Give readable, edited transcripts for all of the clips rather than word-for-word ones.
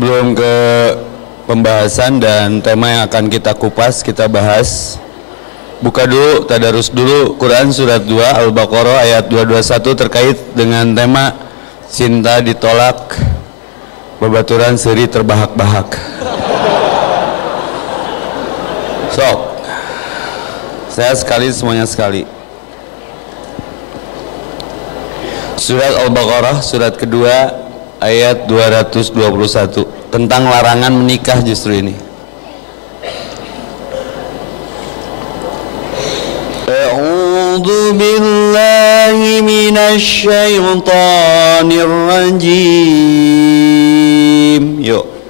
Sebelum ke pembahasan dan tema yang akan kita kupas, kita bahas. Buka dulu, tadarus dulu Quran surat 2 Al-Baqarah ayat 221 terkait dengan tema cinta ditolak, babaturan seri terbahak-bahak. Sok, saya sekali semuanya sekali. Surat Al-Baqarah surat kedua ayat 221 tentang larangan menikah justru ini. A'udzu billahi minasy syaithanir rajim. Yuk.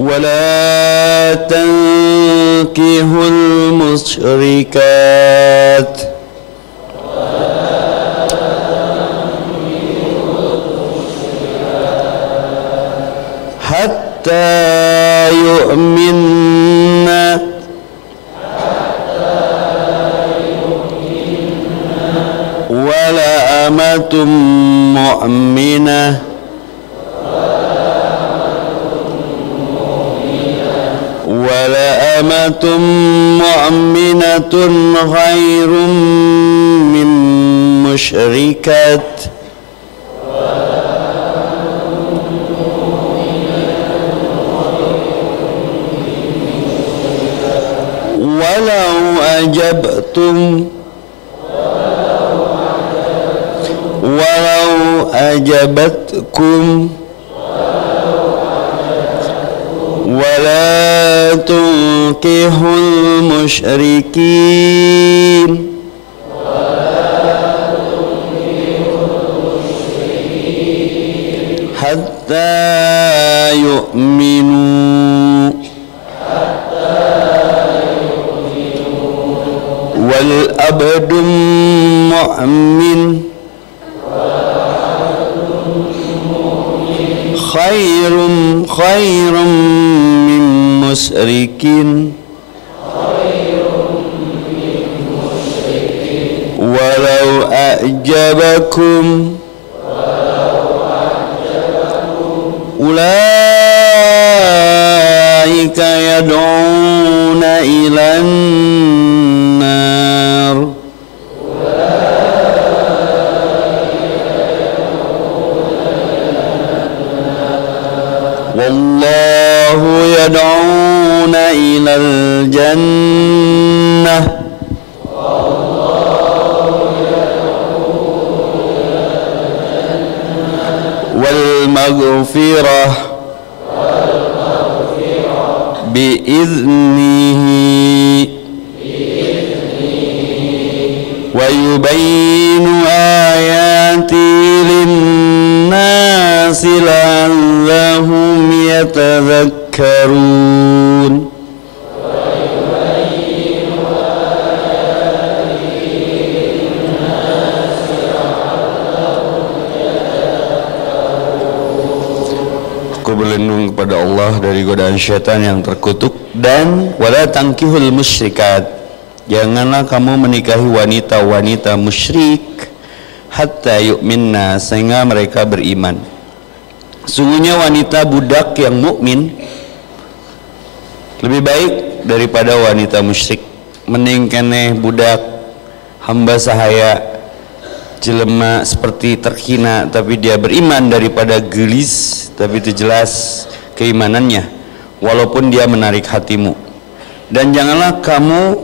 ولا تنكحوا المشركات حتى يؤمن ولا أمة مؤمنة ولا أمة مؤمنة غير من مشركات ولو أعجبتكم ولا تنكحوا المشركين حتى يؤمنوا والعبد مؤمن خير من مشرك ولو أعجبكم أولئك يدعون إلى النار والله يدعون إلى الجنة والمغفرة بإذنه ويبين آياته للناس لعلهم يتذكرون Aku berlindung kepada Allah dari godaan syaitan yang terkutuk. Dan wala tankihul musyrikat, janganlah kamu menikahi wanita-wanita musyrik hatta yu'minna, sehingga mereka beriman. Sungguhnya wanita budak yang mukmin lebih baik daripada wanita musyrik. Mending keneh budak hamba sahaya jelema seperti terhina tapi dia beriman daripada gelis tapi itu jelas keimanannya walaupun dia menarik hatimu. Dan janganlah kamu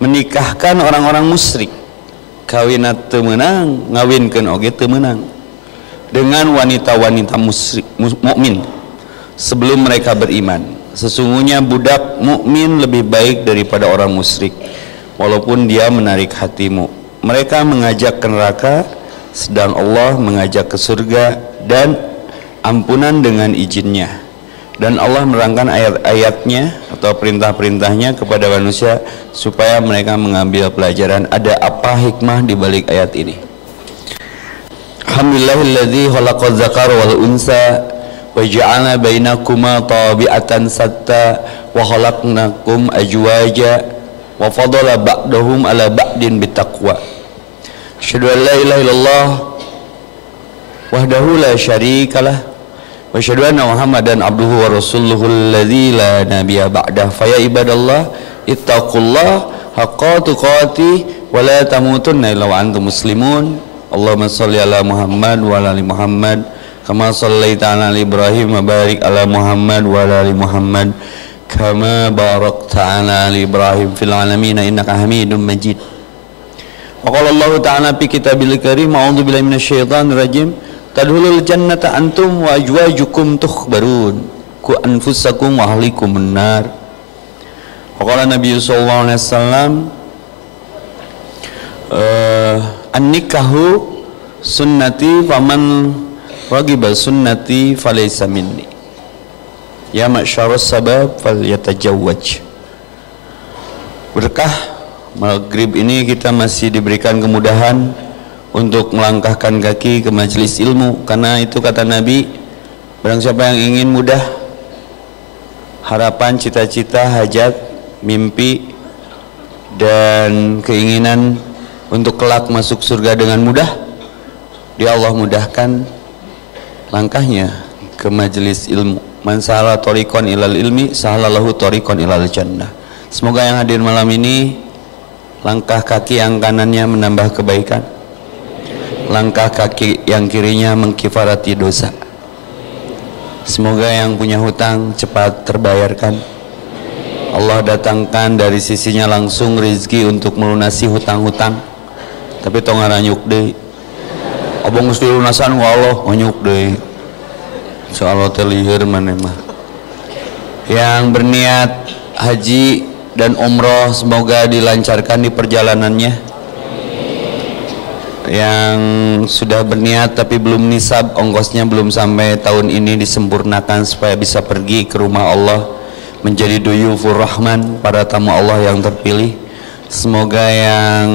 menikahkan orang-orang musyrik, kawinat teu meunang ngawinkeun oge teu meunang dengan wanita-wanita musyrik mukmin sebelum mereka beriman. Sesungguhnya budak mukmin lebih baik daripada orang musyrik walaupun dia menarik hatimu. Mereka mengajak ke neraka sedang Allah mengajak ke surga dan ampunan dengan izinnya. Dan Allah menerangkan ayat-ayatnya atau perintah-perintahnya kepada manusia supaya mereka mengambil pelajaran. Ada apa hikmah di balik ayat ini? Alhamdulillahilladzi khalaqaz zakara wal unsa wa ja'alna bainakuma tabi'atan satta wa khalaqnakum ajwaja wa fadala ba'dahum ala ba'din bitaqwa. Asyhadu an la ilaha illallah wahdahu la syarikalah wa asyhadu anna Muhammadan abduhu wa rasuluhu alladzi la nabiyya ba'dah. Fa ya ibadallah ittaqullah haqqa tuqatih wa la tamutunna illa wa antum muslimun. Allahumma shalli ala Muhammad wa ala ali Muhammad kama shallaita ala Ibrahim wa barik ala Muhammad wa ala ali Muhammad kama barakta ala ali Ibrahim fil alamin innaka Hamidum Majid. Wa qala Allah ta'ala fi kitabil karim a'udzu billahi minasyaitonir rajim tadkhulul jannata antum wa azwajukum tukhbarun ku anfusakum wa ahlikum nar. Wa qala Nabi sallallahu alaihi wasallam an-nikahu sunnati faman ragiba sunnati falaysa minni. Ya ma'syarus sabab falyatajawwaj. Berkah maghrib ini kita masih diberikan kemudahan untuk melangkahkan kaki ke majelis ilmu, karena itu kata Nabi, barang siapa yang ingin mudah harapan, cita-cita, hajat, mimpi dan keinginan untuk kelak masuk surga dengan mudah, dia Allah mudahkan langkahnya ke majelis ilmu. Man sahala tariqan ilal ilmi sahalallahu tariqan ilal jannah. Semoga yang hadir malam ini langkah kaki yang kanannya menambah kebaikan, langkah kaki yang kirinya mengkifarati dosa. Semoga yang punya hutang cepat terbayarkan. Allah datangkan dari sisinya langsung rizki untuk melunasi hutang-hutang. Tapi tong ngaranyuk deui. Abang mesti lunasan ku Allah, nganyuk deui. Insyaallah teh lieur maneh mah. Yang berniat haji dan umroh semoga dilancarkan di perjalanannya. Yang sudah berniat tapi belum nisab, ongkosnya belum sampai tahun ini disempurnakan supaya bisa pergi ke rumah Allah menjadi duyufur rahman, para tamu Allah yang terpilih. Semoga yang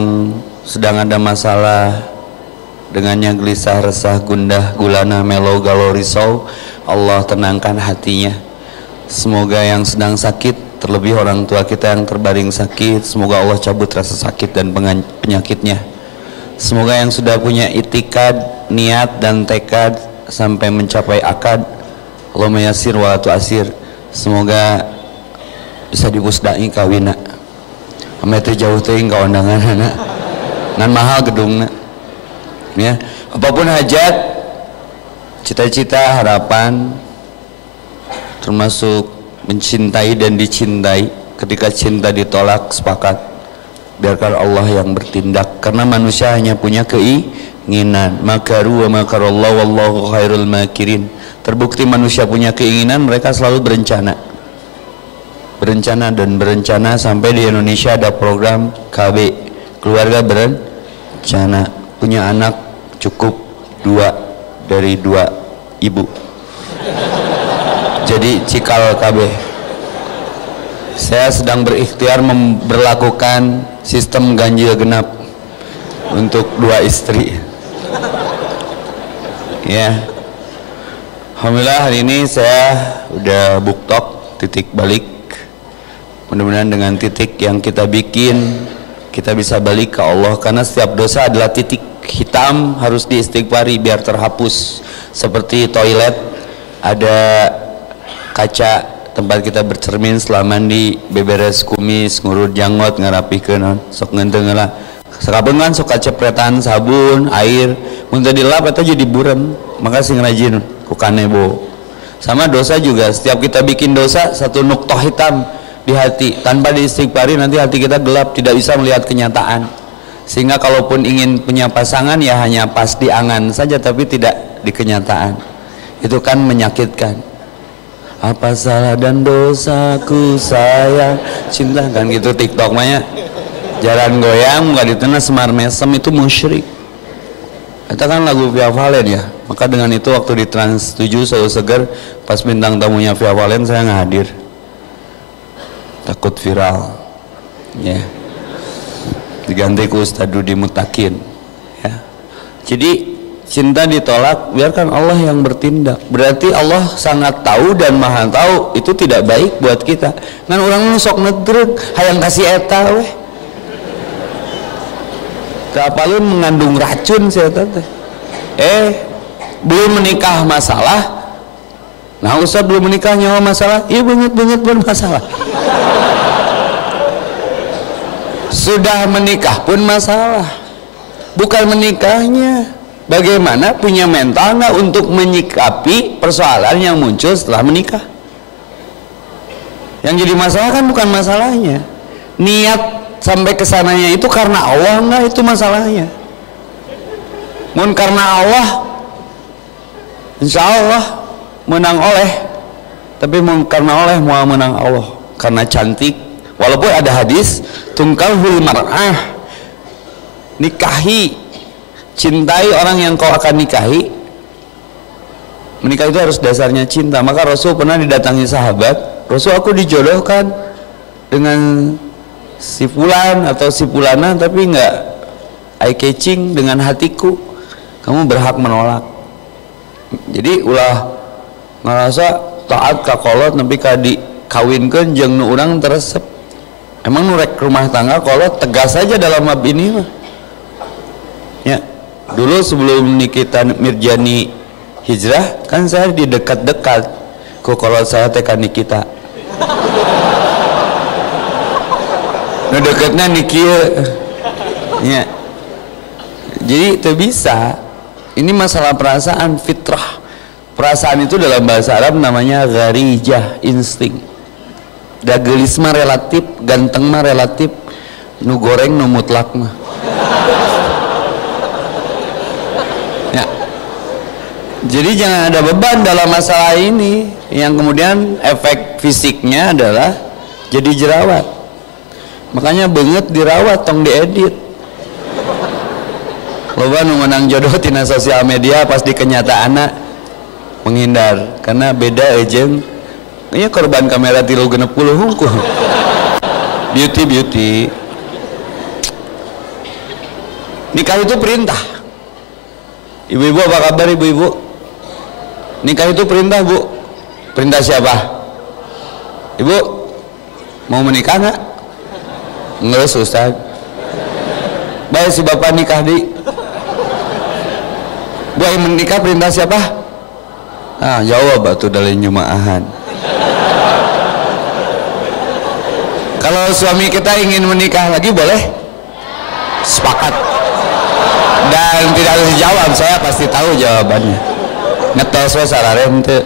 sedang ada masalah dengannya gelisah, resah, gundah, gulana, melo, galau, risau, Allah tenangkan hatinya. Semoga yang sedang sakit, terlebih orang tua kita yang terbaring sakit, semoga Allah cabut rasa sakit dan penyakitnya. Semoga yang sudah punya itikad, niat dan tekad sampai mencapai akad, Allah mayasir wa tu'asir, semoga bisa dipusdai kawina. Ame teh jauh teuing ka undanganna. Ngan mahal gedungna. Ya, apapun hajat, cita-cita, harapan, termasuk mencintai dan dicintai. Ketika cinta ditolak, sepakat biarkan Allah yang bertindak, karena manusia hanya punya keinginan. Makaru wa makarallahu wallahu khairul makirin. Terbukti manusia punya keinginan, mereka selalu berencana dan berencana. Sampai di Indonesia ada program KB, keluarga berencana, punya anak cukup 2 dari 2 ibu, jadi cikal KB. Saya sedang berikhtiar memberlakukan sistem ganjil genap untuk 2 istri. Ya, alhamdulillah hari ini saya udah buktok titik balik. Mudah-mudahan dengan titik yang kita bikin, kita bisa balik ke Allah, karena setiap dosa adalah titik hitam, harus diistighfari biar terhapus. Seperti toilet ada kaca tempat kita bercermin setelah mandi, beberes kumis, ngurut janggot, ngarapikeun, sok ngenteng lah. Sakabeungan sok kacepretan sabun, air, mun teu dilap eta jadi burem. Maka sing rajin ku kanebo. Sama dosa juga, setiap kita bikin dosa satu nuktah hitam di hati, tanpa diistighfari nanti hati kita gelap, tidak bisa melihat kenyataan. Sehingga kalaupun ingin punya pasangan ya hanya pas di angan saja, tapi tidak di kenyataan. Itu kan menyakitkan. Apa salah dan dosaku sayang cinta, kan gitu TikTok mah. Jalan goyang muka ditena semar mesem, itu musyrik. Itu kan lagu Via Valen ya. Maka dengan itu waktu di Trans 7 selalu seger, pas bintang tamunya Via Valen saya nggak hadir, takut viral ya. Diganti ku Ustaz Dudi Mutakin ya. Jadi cinta ditolak, biarkan Allah yang bertindak. Berarti Allah sangat tahu dan maha tahu itu tidak baik buat kita. Kan orang sok nedreg hayang kasih eta weh, Sapalun mengandung racun saya teh. Belum menikah masalah. Nah Ustaz belum menikah nyawa masalah. Iya banget bermasalah. Sudah menikah pun masalah. Bukan menikahnya. Bagaimana punya mental nggak untuk menyikapi persoalan yang muncul setelah menikah? Yang jadi masalah kan bukan masalahnya. Niat sampai kesananya itu karena Allah nggak, itu masalahnya. Mun karena Allah, insya Allah menang oleh. Tapi mun karena oleh mau menang Allah karena cantik. Walaupun ada hadis tungkahul mar'ah, nikahi, cintai orang yang kau akan nikahi. Menikah itu harus dasarnya cinta. Maka Rasul pernah didatangi sahabat, Rasul aku dijodohkan dengan si fulan atau si fulana tapi nggak eye catching dengan hatiku, kamu berhak menolak. Jadi ulah ngerasa taat ka kolot tapi kadi kawinkeun jeung nu urang teresep. Emang nurek rumah tangga kolot tegas saja dalam bab ini mah. Ya, dulu sebelum Nikita Mirjani hijrah kan saya di dekat-dekat ku kolot saya teh ka Nikita. Nu deketna nikieu. Ya. Jadi itu bisa. Ini masalah perasaan, fitrah. Perasaan itu dalam bahasa Arab namanya gharijah, insting. Dagelis mah relatif, ganteng mah relatif, nu goreng nu mutlak mah. Ya. Jadi jangan ada beban dalam masalah ini. Yang kemudian efek fisiknya adalah jadi jerawat. Makanya banget dirawat, tong diedit. Loba nu menang jodoh tina sosial media pas di kenyataanna menghindar karena beda jeung ieu korban kamera 360 hungkul. Beauty. Nikah itu perintah. Ibu-ibu apa kabar ibu-ibu? Nikah itu perintah, Bu. Perintah siapa? Ibu mau menikah nggak? Nggak, Ustaz. Baik si bapak nikah di. Bu yang menikah perintah siapa? Jawab batu dari nyemaahan. Kalau suami kita ingin menikah lagi boleh? Sepakat. Dan tidak harus dijawab, saya pasti tahu jawabannya. Ngetos we sararem teu.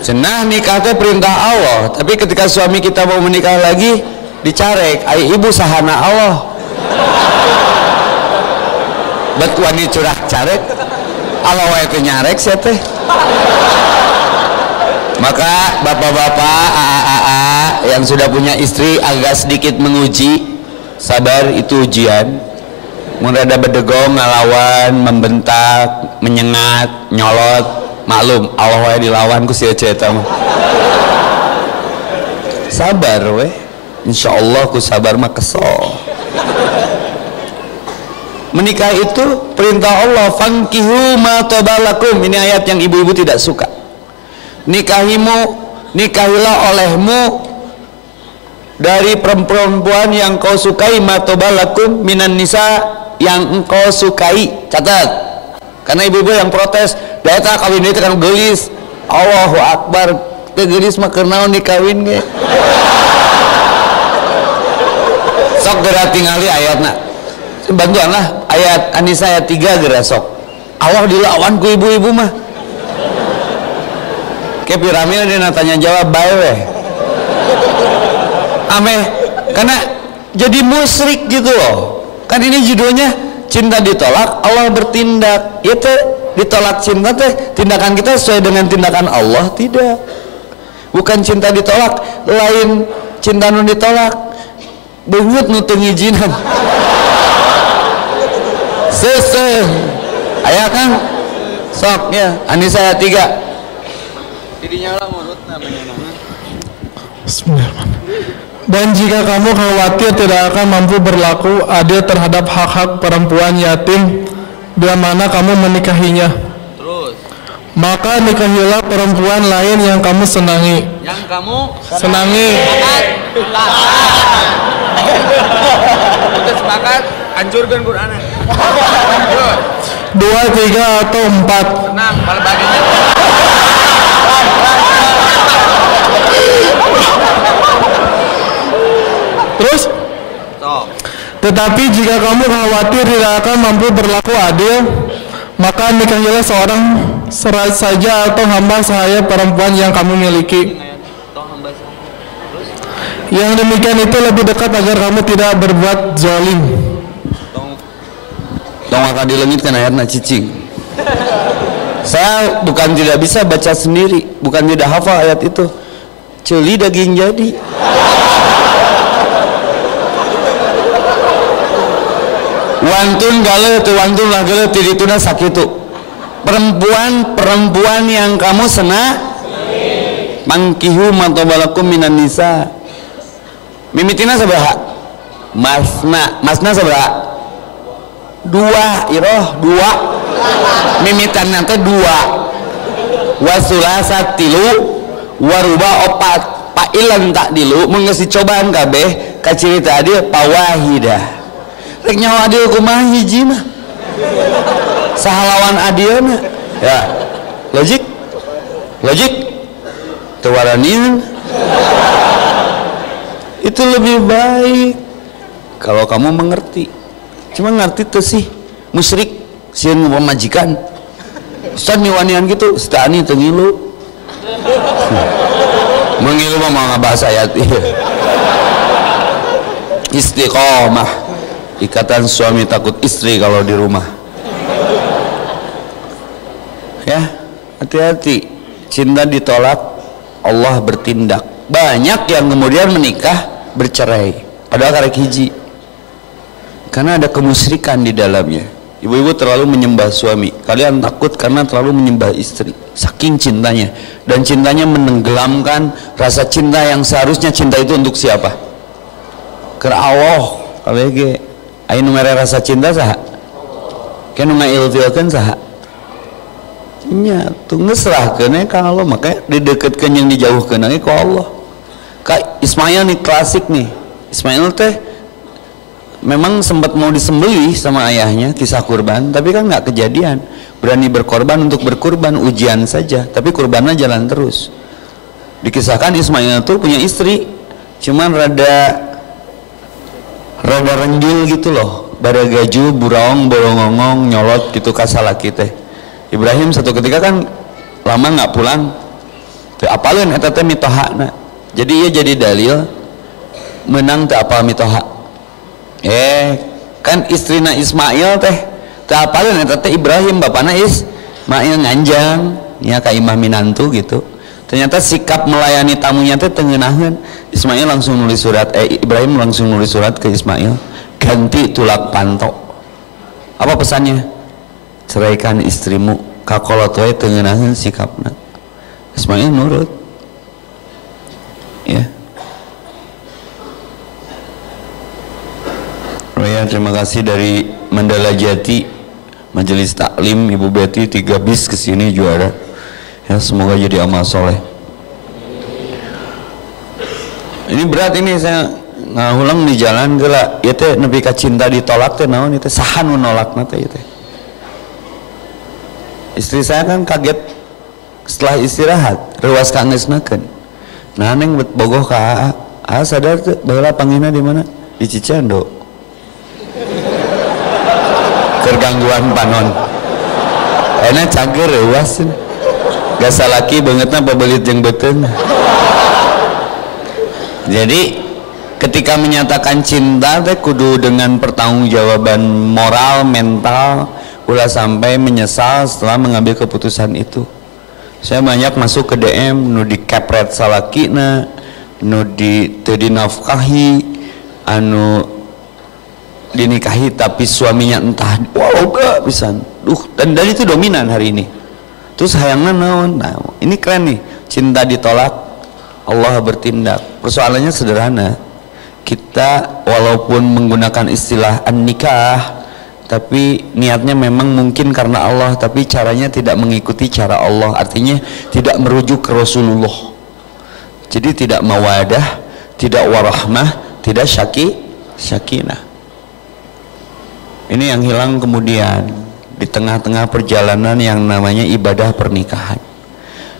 Cenah nikah itu perintah Allah, tapi ketika suami kita mau menikah lagi dicarek, ai ibu sahana Allah. Bet wani curah carek, Allah wae teh nyarek sia teh. Maka bapak-bapak, AA yang sudah punya istri agak sedikit menguji, sabar itu ujian. Mun rada bedegong, ngalawan, membentak, menyengat, nyolot, maklum Allah wae dilawan ku si Ece eta mah. Sabar weh, insyaallah ku sabar mah kesel. Menikah itu perintah Allah, fankihu ma tabalakum. Ini ayat yang ibu-ibu tidak suka. Nikahilah olehmu dari perempuan yang kau sukai, ma tabalakum minan nisa, yang engkau sukai. Catat, karena ibu-ibu yang protes data kawin itu kan gelis. Allahu Akbar, teu gelis mah keur naon dikawin ge. Sok geura tingali ayatna, bantuan lah ayat An-Nisa ayat 3 geura sok. Allah dilawan ku ibu-ibu mah ke piramid dia tanya jawab bae weh. Ameh karena jadi musyrik gitu loh. Kan ini judulnya cinta ditolak, Allah bertindak. Itu ditolak cinta teh tindakan kita sesuai dengan tindakan Allah, tidak. Bukan cinta ditolak, lain cinta nu ditolak. Beungeut nu teu ngijinan. Sese. Aya kan? Sok ya, An-Nisa ayat 3. Dirinya lah menurut namanya. Bismillahirrahmanirrahim. Dan jika kamu khawatir tidak akan mampu berlaku adil terhadap hak-hak perempuan yatim bila mana kamu menikahinya, Terus, maka nikahilah perempuan lain yang kamu senangi. yang kamu Senangi. Kita sepakat hancurkan Quran. 2, 3 atau 4? Tenang, kalau baginya. Terus? Tetapi jika kamu khawatir tidak akan mampu berlaku adil, maka nikahilah seorang saja atau hamba sahaya perempuan yang kamu miliki. Yang demikian itu lebih dekat agar kamu tidak berbuat zalim. Tong akan dilengitkan ayatna cicing. Saya bukan tidak bisa baca sendiri, bukan tidak hafal ayat itu. Celi daging jadi. Wantun gale tu wantun lah gale tirituna sakitu. Perempuan yang kamu sena mangkihu matobalakum minan nisa. Mimitina sabaraha? Masna sabaraha? 2 iroh 2. Mimitan nanti 2. Wasulasa tilu waruba 4. Pailan tak dilu mengisi cobaan kabeh kacirita dia pawahidah. Rek nyawa adil kumaha hiji mah sahalawan adilna ya logik tewaranin itu lebih baik kalau kamu mengerti. Cuma ngerti tuh sih musyrik sieun pemajikan ustad niwanian gitu setani teu ngilu mengilu mah mau ngabahas ayat istiqomah. Ikatan suami takut istri kalau di rumah. Ya, hati-hati. Cinta ditolak, Allah bertindak. Banyak yang kemudian menikah bercerai. Padahal karek hiji. Karena ada kemusyrikan di dalamnya. Ibu-ibu terlalu menyembah suami. Kalian takut karena terlalu menyembah istri. Saking cintanya. Dan cintanya menenggelamkan rasa cinta yang seharusnya cinta itu untuk siapa? Ke Allah. KBG. Ayo numere rasa cinta saha? Kan nu ngailfilkeun saha? Nya, tunggu serahkeun ka Allah, makanya dideketkeun yang dijauhkeun ge ku Allah. Ka Ismail nih klasik nih. Ismail teh memang sempat mau disembelih sama ayahnya, kisah kurban, tapi kan nggak kejadian. Berani berkorban untuk berkurban, ujian saja, tapi kurbannya jalan terus. Dikisahkan Ismail tuh punya istri, cuman rada renjul gitu loh, baragaju, buraong, bolongongong, nyolot gitu kasalaki teh. Ibrahim satu ketika kan lama nggak pulang, teu apaleun eta teh mitohana. Jadi ia jadi dalil menang teu apal mitoha. Kan istrina Ismail teh teu apaleun eta teh Ibrahim, bapana Ismail nganjang nya ka imah minantu gitu. Ternyata sikap melayani tamunya teh tengenaheun. Ismail langsung nulis surat, Ibrahim langsung nulis surat ke Ismail, ganti tulak panto. Apa pesannya? Ceraikan istrimu, kakolot wae tengenaheun sikapna. Ismail nurut. Ya. Ya, terima kasih dari Mandala Jati, Majelis Taklim, Ibu Betty 3 bis kesini juara. Ya, semoga jadi amal soleh. Ini berat ini saya ngulang di jalan geula ieu teh nepi ka cinta ditolak teh naon ieu teh saha nu nolakna teh ieu teh. Istri saya kan kaget setelah istirahat reuas kangeusnakeun. Nah neng bogoh ka sadar teh baheula panggihna di mana? Di Cicendo. Keur gangguan panon. Enak cager reuas. Gasa laki bangetna pabelit jeung beuteung. Jadi ketika menyatakan cinta teh kudu dengan pertanggungjawaban moral, mental, ulah sampai menyesal setelah mengambil keputusan itu. Saya banyak masuk ke DM nu dikepret salakina, nu teu dinafkahi, anu dinikahi tapi suaminya entah gak pisan. Dan dari itu dominan hari ini. Terus hayangna naon? Nah, ini keren nih. Cinta ditolak, Allah bertindak. Persoalannya sederhana. Kita walaupun menggunakan istilah an-nikah, tapi niatnya memang mungkin karena Allah, tapi caranya tidak mengikuti cara Allah. Artinya tidak merujuk ke Rasulullah. Jadi tidak mawadah, tidak warahmah, tidak sakinah. Ini yang hilang kemudian di tengah-tengah perjalanan yang namanya ibadah pernikahan.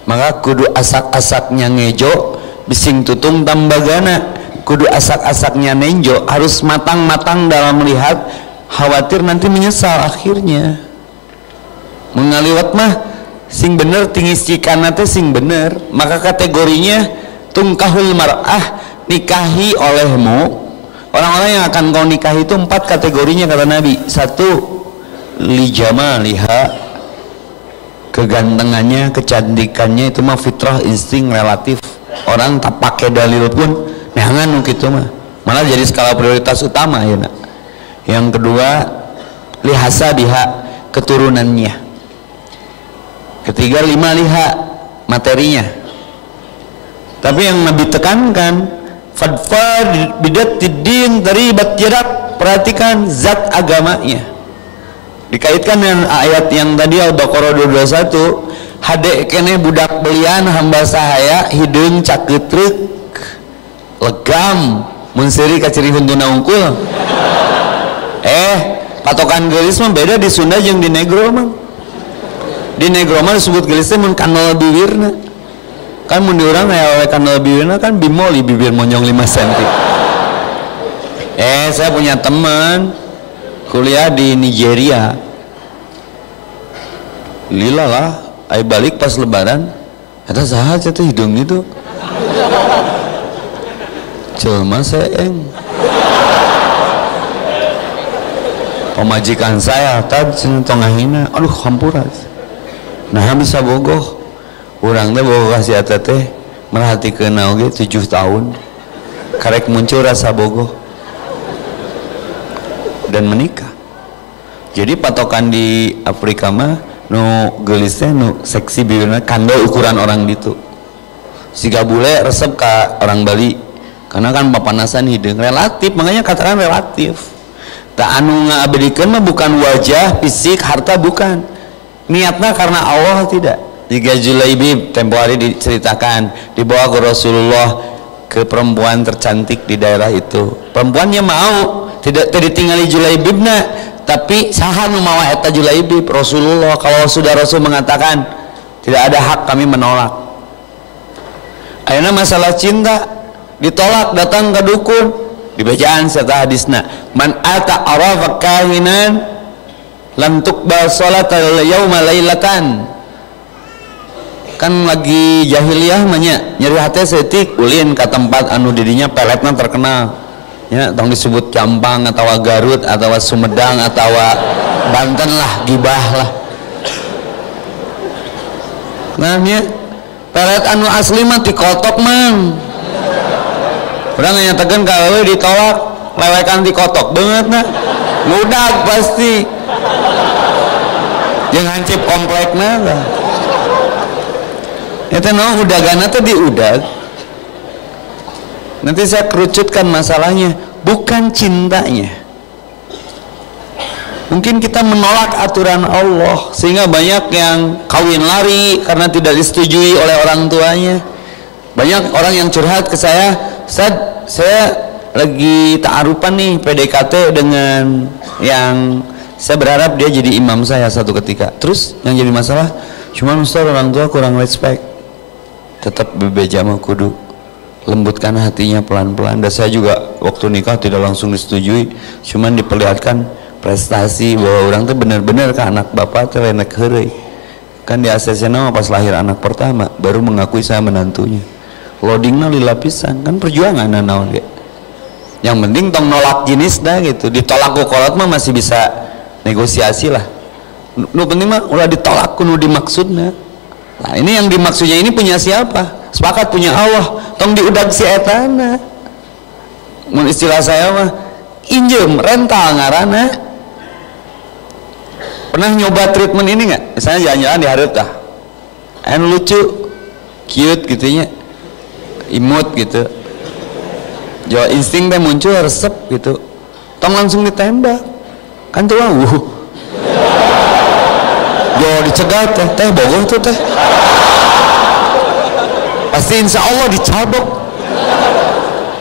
Maka kudu asak-asaknya ngejo bising tutung tambagana, kudu asak-asaknya nenjo, harus matang-matang dalam melihat, khawatir nanti menyesal akhirnya. Mengaliwat mah sing bener tingis cikana teh sing bener, maka kategorinya tungkahul mar'ah, nikahi olehmu. Orang-orang yang akan kau nikahi itu 4 kategorinya kata Nabi. 1, lijamaliha, kegantengannya, kecantikannya itu mah fitrah, insting, relatif. Orang tak pakai dalil pun nehangan gitu mah. Malah jadi skala prioritas utama ya nak. Yang kedua, lihasabiha, keturunannya. Ketiga, 5 liha, materinya. Tapi yang Nabi tekankan, fadfar bidattiddin taribat yadak, perhatikan zat agamanya. Dikaitkan dengan ayat yang tadi Al-Baqarah 221, hade kene budak belian hamba sahaya hideung cakeutreuk legam mun seuri ka ciri huntuna unggul. Patokan geulis mah beda di Sunda jeung di Negro mah. Di Negro mah disebut geulis teh mun kanal bibirna. Kan mun di urang aya kanal bibirna kan bimoli, bibir monjong 5 cm. Saya punya teman kuliah di Nigeria. Lila lah, ay balik pas lebaran, eta saha teh hidung itu. Jelma seeng. Pemajikan saya tad tongahina, aduh hampuras. Nah bisa bogoh. Urang teh bogoh kasih eta teh merhatikeun oge 7 tahun. Karek muncul rasa bogoh dan menikah. Jadi patokan di Afrika mah nu geulis teh nu seksi bibirna kando ukuran orang ditu. Siga bule resep ka orang Bali. Karena kan papanasan hideung relatif, makanya katakan relatif. Tak anu ngabdikeun mah bukan wajah, fisik, harta bukan. Niatnya karena Allah tidak. Jika Julaibib tempo hari diceritakan dibawa ke Rasulullah ke perempuan tercantik di daerah itu. Perempuannya mau tidak ditinggali Julaibibna, tapi saha nu mawa eta Julaibib? Rasulullah. Kalau sudah Rasul mengatakan tidak ada hak kami menolak. Ayeuna masalah cinta ditolak, datang ke dukun, dibacaan serta hadisna, man ata arafa kahinan lam tuqbal salatal yauma lailatan. Kan lagi jahiliyah manya nyeri hati setik ulin ke tempat anu didinya peletna terkenal ya, tong disebut Campang atau Garut atau Sumedang atau Banten lah, gibah lah. Nah nya pelet anu asli mah dikotok mang. Urang nyatakeun ka eueuh ditolak lewekan dikotok banget nah. Mudag pasti. Jeung hancip komplekna lah. Eta naon udagana teh diudag. Nanti saya kerucutkan masalahnya, bukan cintanya. Mungkin kita menolak aturan Allah sehingga banyak yang kawin lari karena tidak disetujui oleh orang tuanya. Banyak orang yang curhat ke saya, saya lagi ta'arupan nih PDKT dengan yang saya berharap dia jadi imam saya satu ketika. Terus yang jadi masalah, cuman Ustaz orang tua kurang respect. Tetap bebeja mah kudu lembutkan hatinya pelan-pelan. Dan saya juga waktu nikah tidak langsung disetujui, cuman diperlihatkan prestasi bahwa orang tuh benar-benar ke anak bapak teh lenek heureuy. Kan di ACC nama pas lahir anak pertama baru mengakui saya menantunya. Loadingnya lila pisan, kan perjuangan naon ge. Yang penting tong nolak jenis dah gitu. Ditolak ku kolot mah masih bisa negosiasi lah. Nu penting mah ulah ditolak kudu dimaksudna. Nah ini yang dimaksudnya ini punya siapa? Sepakat punya Allah. Tong diudag si etana. Mun istilah saya mah injem rental ngaranna. Pernah nyoba treatment ini nggak? Misalnya jalan-jalan di hareup tah. Anu lucu, cute gitunya. Imut gitu. Jawa insting teh muncul resep gitu. Tong langsung ditembak. Kan tuh yo dicegat teh bogoh tuh teh. Pasti insya Allah dicabok.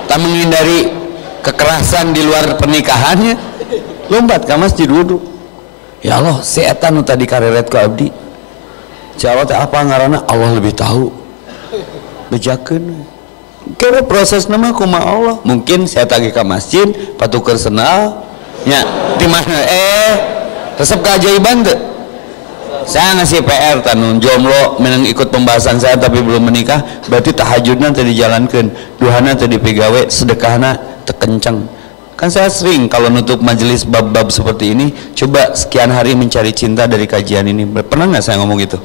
Tak menghindari kekerasan di luar pernikahannya, lompat ke masjid wudu. Ya Allah, si eta nu tadi kareret ku abdi, jawab teh apa ngaranna? Allah lebih tahu. Bejakeun kira proses nama kumaha Allah. Mungkin saya tagih ke masjid patuker senal nya di mana resep keajaiban tuh. Saya ngasih PR tanun jomblo menang ikut pembahasan saya tapi belum menikah, berarti tahajudna teu dijalankeun, duhana teu dipegawe, sedekahna teu kenceng. Kan saya sering kalau nutup majelis bab-bab seperti ini, coba sekian hari mencari cinta dari kajian ini. Pernah nggak saya ngomong gitu?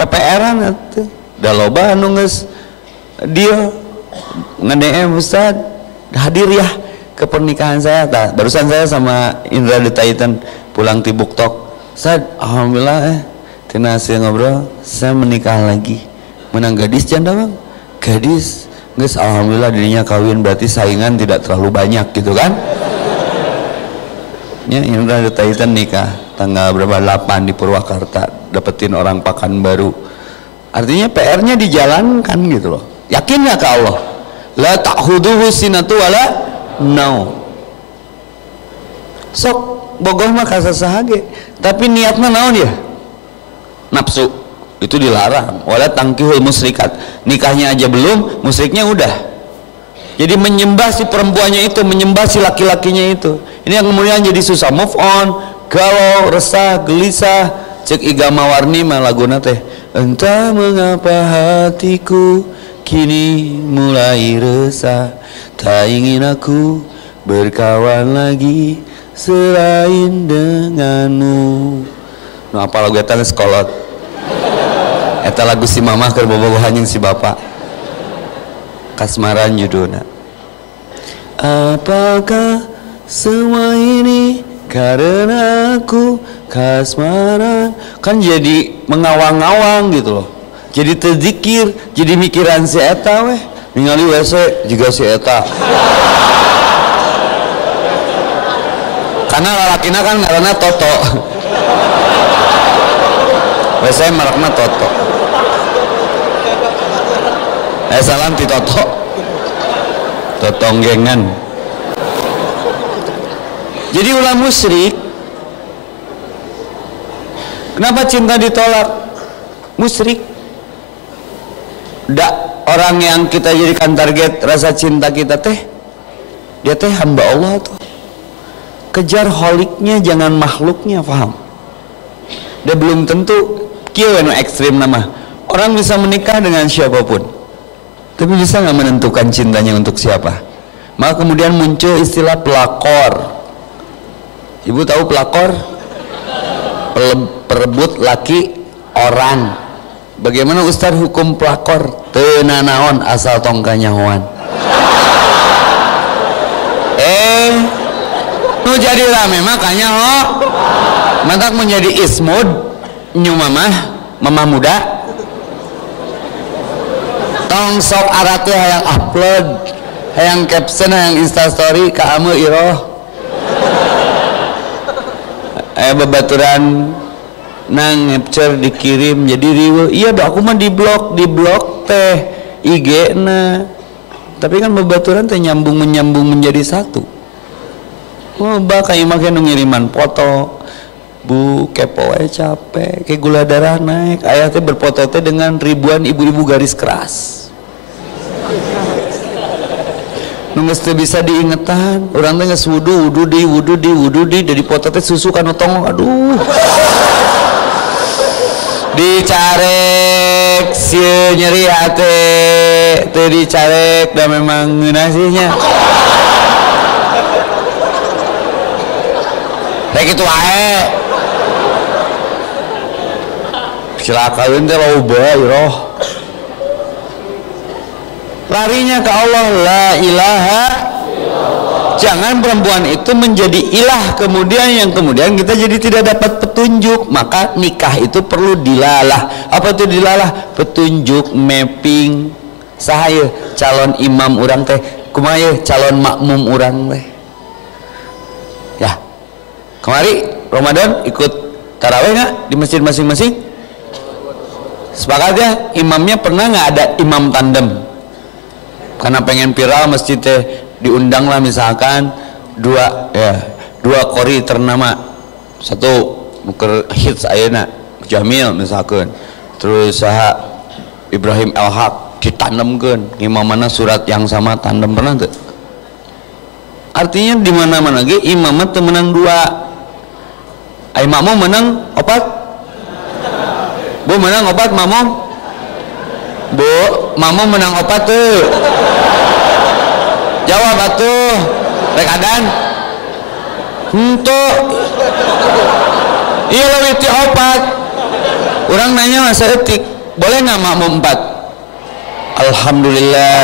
PPR-an tuh udah loba anu geus dia nge-DM Ustaz hadir ya ke pernikahan saya. Barusan saya sama Indra The Titan pulang tibuk tok, Ustaz alhamdulillah tina hasil ngobrol saya menikah lagi. Menang gadis janda bang? Gadis geus alhamdulillah dirinya kawin, berarti saingan tidak terlalu banyak gitu kan. Ya Indra The Titan nikah tanggal berapa 8 di Purwakarta, dapetin orang Pekanbaru. Artinya PR-nya dijalankan gitu loh. Yakin gak ke Allah? La ta'khuduhu sinatu wala naum. Sok bogoh mah kasasahage, tapi niatnya naon ya? Nafsu. Itu dilarang. Wala tangkihul musrikat. Nikahnya aja belum, musriknya udah. Jadi menyembah si perempuannya itu, menyembah si laki-lakinya itu. Ini yang kemudian jadi susah move on, galau, resah, gelisah. Cek Iga Mawarni mah laguna teh, entah mengapa hatiku kini mulai resah, tak ingin aku berkawan lagi selain denganmu. Nu apa lagu eta geus kolot. Eta lagu si mama keur bobogohan jeung si bapak. Kasmaran judulna. Apakah semua ini karena aku kasmaran? Kan jadi mengawang-awang gitu loh, jadi terzikir, jadi mikiran si eta weh, ningali WC juga si eta. Karena lalakina kan karena Toto. WC merekna Toto. Salam ti Toto. Totonggengan. Jadi ulah musyrik. Kenapa cinta ditolak? Musyrik. Orang yang kita jadikan target rasa cinta kita teh, dia teh hamba Allah tuh. Kejar holiknya, jangan makhluknya, paham? Dia belum tentu kieu anu ekstrim nama. Orang bisa menikah dengan siapapun, tapi bisa nggak menentukan cintanya untuk siapa. Maka kemudian muncul istilah pelakor. Ibu tahu pelakor? Perebut laki orang. Bagaimana Ustaz hukum pelakor? Teu nanaon asal tong kanyahoan. Nu jadi rame makanya ho. Mantak menjadi ismud nyu mamah muda. Tong sok arate hayang upload, hayang caption, hayang instastory ka amu iroh. Babaturan nang ngepcer dikirim jadi riweuh. Iya dah aku mah di blok teh IG na. Tapi kan babaturan teh nyambung menjadi satu. Oh kayak make nu ngiriman foto. Bu kepo aja capek, kayak gula darah naik. Ayah teh berfoto teh dengan ribuan ibu-ibu garis keras. Nunggu bisa diingetan, orang teh geus wudu di dari foto teh susu kan otong, aduh. Dicarek sieu nyeri hate, teu dicarek da memang ngeunah sih nya. Rek kitu wae. Cilakaeun teh loba iroh. Larinya ke Allah, la ilaha. Jangan perempuan itu menjadi ilah kemudian kita jadi tidak dapat petunjuk. Maka nikah itu perlu dilalah. Apa itu dilalah? Petunjuk, mapping. Sahaya calon imam urang teh, kumaha calon makmum urang teh. Ya. Kemari Ramadan ikut tarawih nggak di masjid masing-masing? Sepakat ya, imamnya pernah nggak ada imam tandem? Karena pengen viral masjid teh diundanglah misalkan dua kori ternama, satu nuker hits ayeuna Jamil misalkan, terus saha Ibrahim El-Haq ditanamkeun imamana surat yang sama tandem, pernah tuh? Artinya di mana-mana ge imamat teu menang dua. Ai makmum menang opat? Bu menang opat makmum? Bu, makmum menang opat tuh. Jawab atuh. Rek adan. Henteu. Ieu leuwih ti opat. Urang nanya masa etik, boleh nggak makmum 4? Alhamdulillah.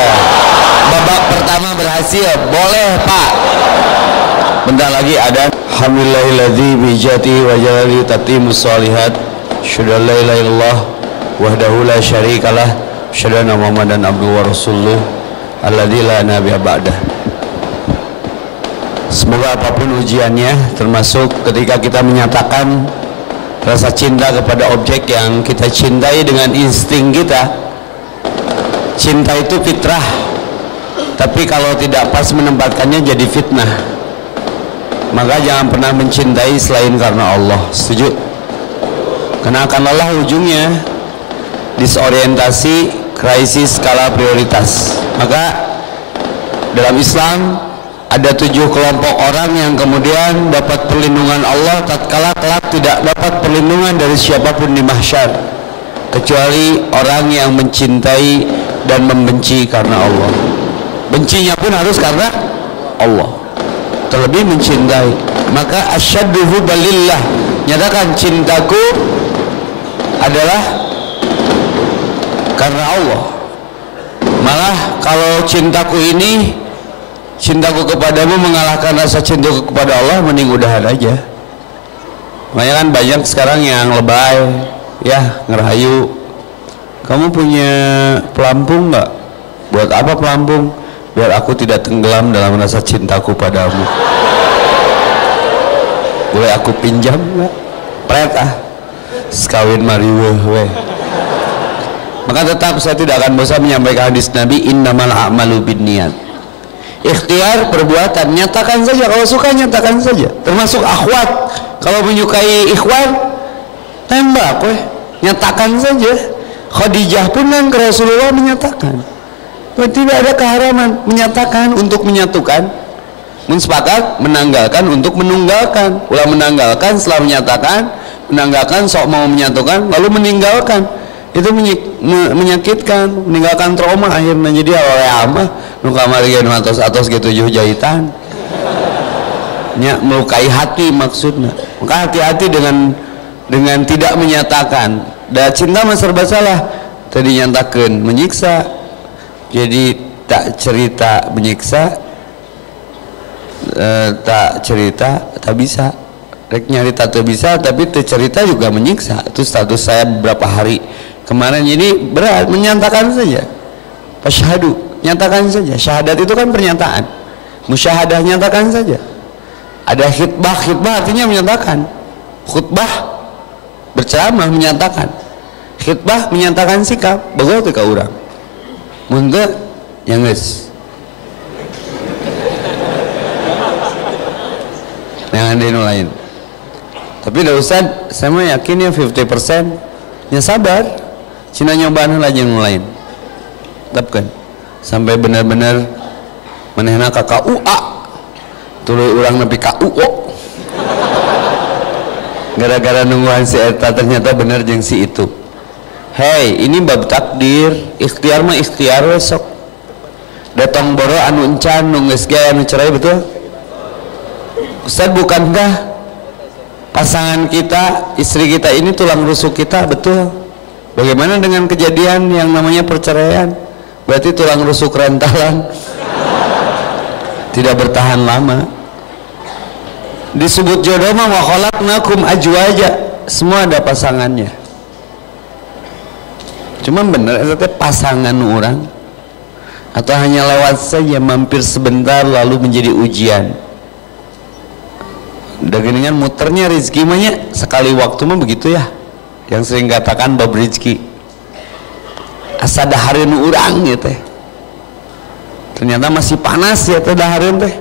Babak pertama berhasil, boleh Pak. Bentar lagi ada alhamdulillahilladzi bijati wa jalali tatimus sholihat syada la ilaha illallah wahdahu la syarikalah syada muhammadan abduhu wa rasuluh alladzi la nabiyya ba'dah. Semoga apapun ujiannya, termasuk ketika kita menyatakan rasa cinta kepada objek yang kita cintai dengan insting kita. Cinta itu fitrah, tapi kalau tidak pas menempatkannya jadi fitnah. Maka jangan pernah mencintai selain karena Allah. Setuju? Karena akan lelah ujungnya, disorientasi, krisis skala prioritas. Maka dalam Islam ada 7 kelompok orang yang kemudian dapat perlindungan Allah tatkala kelak tidak dapat perlindungan dari siapapun di mahsyar, kecuali orang yang mencintai dan membenci karena Allah. Bencinya pun harus karena Allah, terlebih mencintai. Maka asyaddu hubbalillah, nyatakan cintaku adalah karena Allah. Malah kalau cintaku ini, cintaku kepadamu mengalahkan rasa cintaku kepada Allah, mending udahan aja. Makanya kan banyak sekarang yang lebay, ya ngerayu, kamu punya pelampung nggak? Buat apa pelampung? Biar aku tidak tenggelam dalam rasa cintaku padamu. Boleh aku pinjam nggak? Pret ah, sekawin mariweh weh. Maka tetap saya tidak akan bosan menyampaikan hadis Nabi, innamal a'malu binniyat. Ikhtiar perbuatan, nyatakan saja kalau suka, nyatakan saja. Termasuk akhwat, kalau menyukai ikhwan, tembak weh, nyatakan saja. Khadijah pun kan ke Rasulullah menyatakan, tidak ada keharaman menyatakan untuk menyatukan, mensepakat, menanggalkan untuk menunggalkan, ulah menanggalkan setelah menyatakan, menanggalkan sok mau menyatukan lalu meninggalkan. Itu menyakitkan, meninggalkan trauma akhirnya. Jadi oleh ama nu kamarian atos gitu 7 jahitan nya melukai hati maksudnya. Maka hati-hati dengan tidak menyatakan. Da cinta mah serba salah, tadi nyatakeun menyiksa, jadi tak cerita menyiksa, tak cerita tak bisa. Rek nyarita tak bisa, tapi tak cerita juga menyiksa. Itu status saya beberapa hari kemarin. Jadi berat, menyatakan saja. Fasyhadu, nyatakan saja. Syahadat itu kan pernyataan. Musyahadah, nyatakan saja. Ada khutbah, khutbah artinya menyatakan. Khutbah berceramah menyatakan. Khutbah menyatakan sikap. Begitu ke orang. Mun yang geus. Jangan di lain. Tapi dah Ustaz, saya mah yakin ya 50%. Ya sabar. Cina nyobaan lah yang lain. Tetapkan sampai benar-benar manehna ka KUA. Tuluy urang nepi ka UO. Gara-gara nungguan si eta ternyata benar jeung si itu. Hei, ini bab takdir. Ikhtiar mah ikhtiar we sok. Datang boro anu encan nu geus gaya anu cerai, betul? Ustaz, bukankah pasangan kita, istri kita ini tulang rusuk kita? Betul. Bagaimana dengan kejadian yang namanya perceraian? Berarti tulang rusuk rentalan tidak bertahan lama. Disebut jodoh mah wa khalaqnakum azwaja, semua ada pasangannya. Cuma bener itu pasangan orang atau hanya lewat saja, mampir sebentar lalu menjadi ujian. Dengan muternya rezeki mahnya sekali waktu mah begitu ya. Yang sering katakan bab rezeki asa dahareun urang gitu. ternyata masih panas ya teh dahareun teh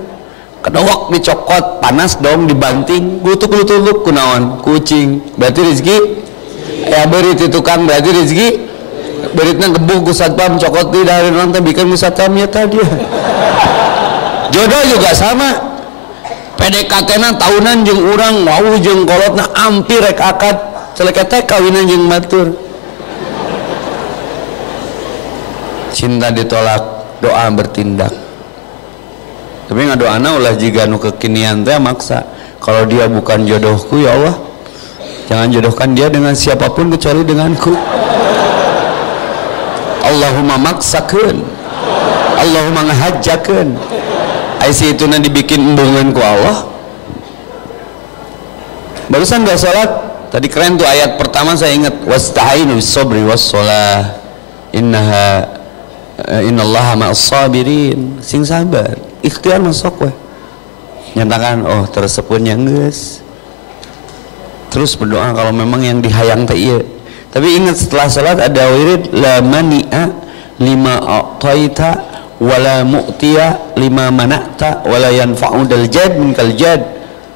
kedawak dicokot panas dong dibanting glutuk-glutuk kunaon kucing berarti rezeki ya beurit itu tukang berarti rezeki beritna gebuk ku satpam cokot di dahareun urang teh bikin ku satpam nya tadi jodoh juga sama PDKT-na tahunan jeung urang wau jeung kolotna ampir rek akad celek teh kawinan jeung batur cinta ditolak doa bertindak tapi ngadoana ulah jiga nu kekinian teh maksa kalau dia bukan jodohku ya Allah jangan jodohkan dia dengan siapapun kecuali denganku Allahumma maksakeun Allahumma ngahajjakeun aisi itu nanti dibikin embungan ku Allah. Barusan gak sholat tadi keren tuh ayat pertama saya ingat wasta'inu bis-sabri was-shalah innallaha ma'as sabirin sing sabar ikhtiar masuk weh nyatakan oh tersepun yang geus terus berdoa kalau memang yang dihayang teh iya tapi ingat setelah sholat ada wirid la mani'a lima a'taita wala mu'tiya lima mana'ta wala yanfa'udal jad minkal jad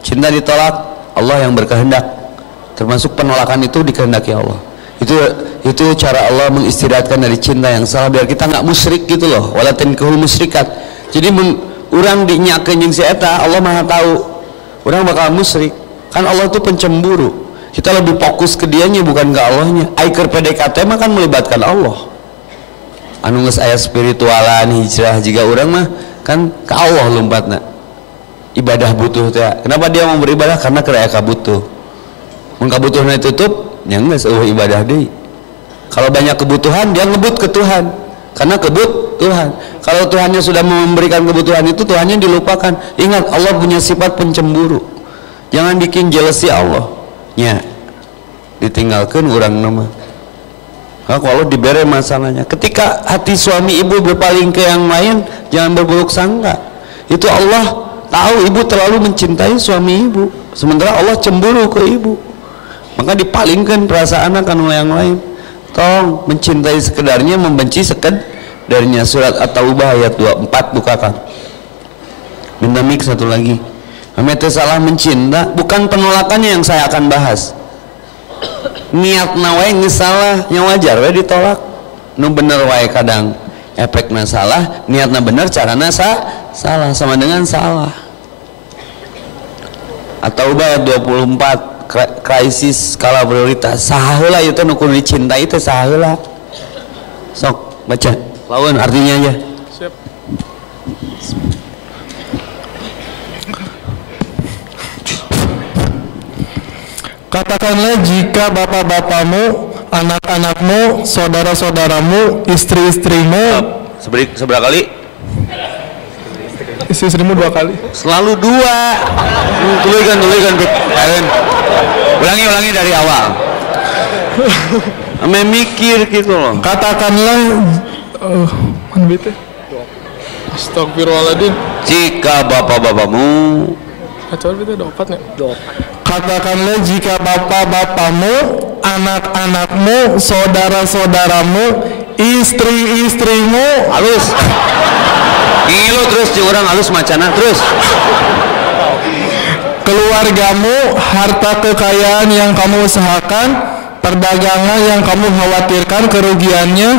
cinta ditolak Allah yang berkehendak termasuk penolakan itu dikehendaki Allah itu cara Allah mengistirahatkan dari cinta yang salah biar kita nggak musyrik gitu loh wala tankihul musyrikat jadi orang dinyakeun jeung si eta Allah maha tahu orang bakal musyrik kan Allah itu pencemburu kita lebih fokus ke dianya bukan ke Allahnya aikeur PDKT mah kan melibatkan Allah anu geus aya spiritualan hijrah jika orang mah kan ke Allah lompatna ibadah butuh teh kenapa dia mau beribadah karena keur aya butuh mun kabutuhanna ditutup nya geus ibadah deui kalau banyak kebutuhan dia ngebut ke Tuhan karena kebutuhan kalau Tuhannya sudah memberikan kebutuhan itu Tuhannya dilupakan ingat Allah punya sifat pencemburu jangan bikin jealousy Allah nya ditinggalkan orang nama kalau diberi masalahnya ketika hati suami ibu berpaling ke yang lain jangan berburuk sangka itu Allah tahu ibu terlalu mencintai suami ibu sementara Allah cemburu ke ibu maka dipalingkan perasaan akan yang lain tong mencintai sekedarnya membenci sekedarnya surat At-Taubah ayat 24 bukakan minta mik satu lagi kami salah mencinta bukan penolakannya yang saya akan bahas niat wae geus salah nya wajar we ditolak nu bener wae kadang efekna salah niatna bener carana salah sama dengan salah At-Taubah ayat 24 krisis skala prioritas saheula ieu teh nu kudu dicintai teh saheula sok baca lawan artinya aja siap katakanlah jika bapak-bapakmu anak-anakmu saudara-saudaramu istri-istrimu seberapa kali istri-istrimu 2 kali selalu 2 tulikan ulangi dari awal ame mikir gitu loh katakanlah mana bete astagfirullahaladzim jika bapak-bapakmu katakanlah jika bapak-bapakmu anak-anakmu saudara-saudaramu istri-istrimu halus ngilu terus di orang halus macana terus keluargamu harta kekayaan yang kamu usahakan perdagangan yang kamu khawatirkan kerugiannya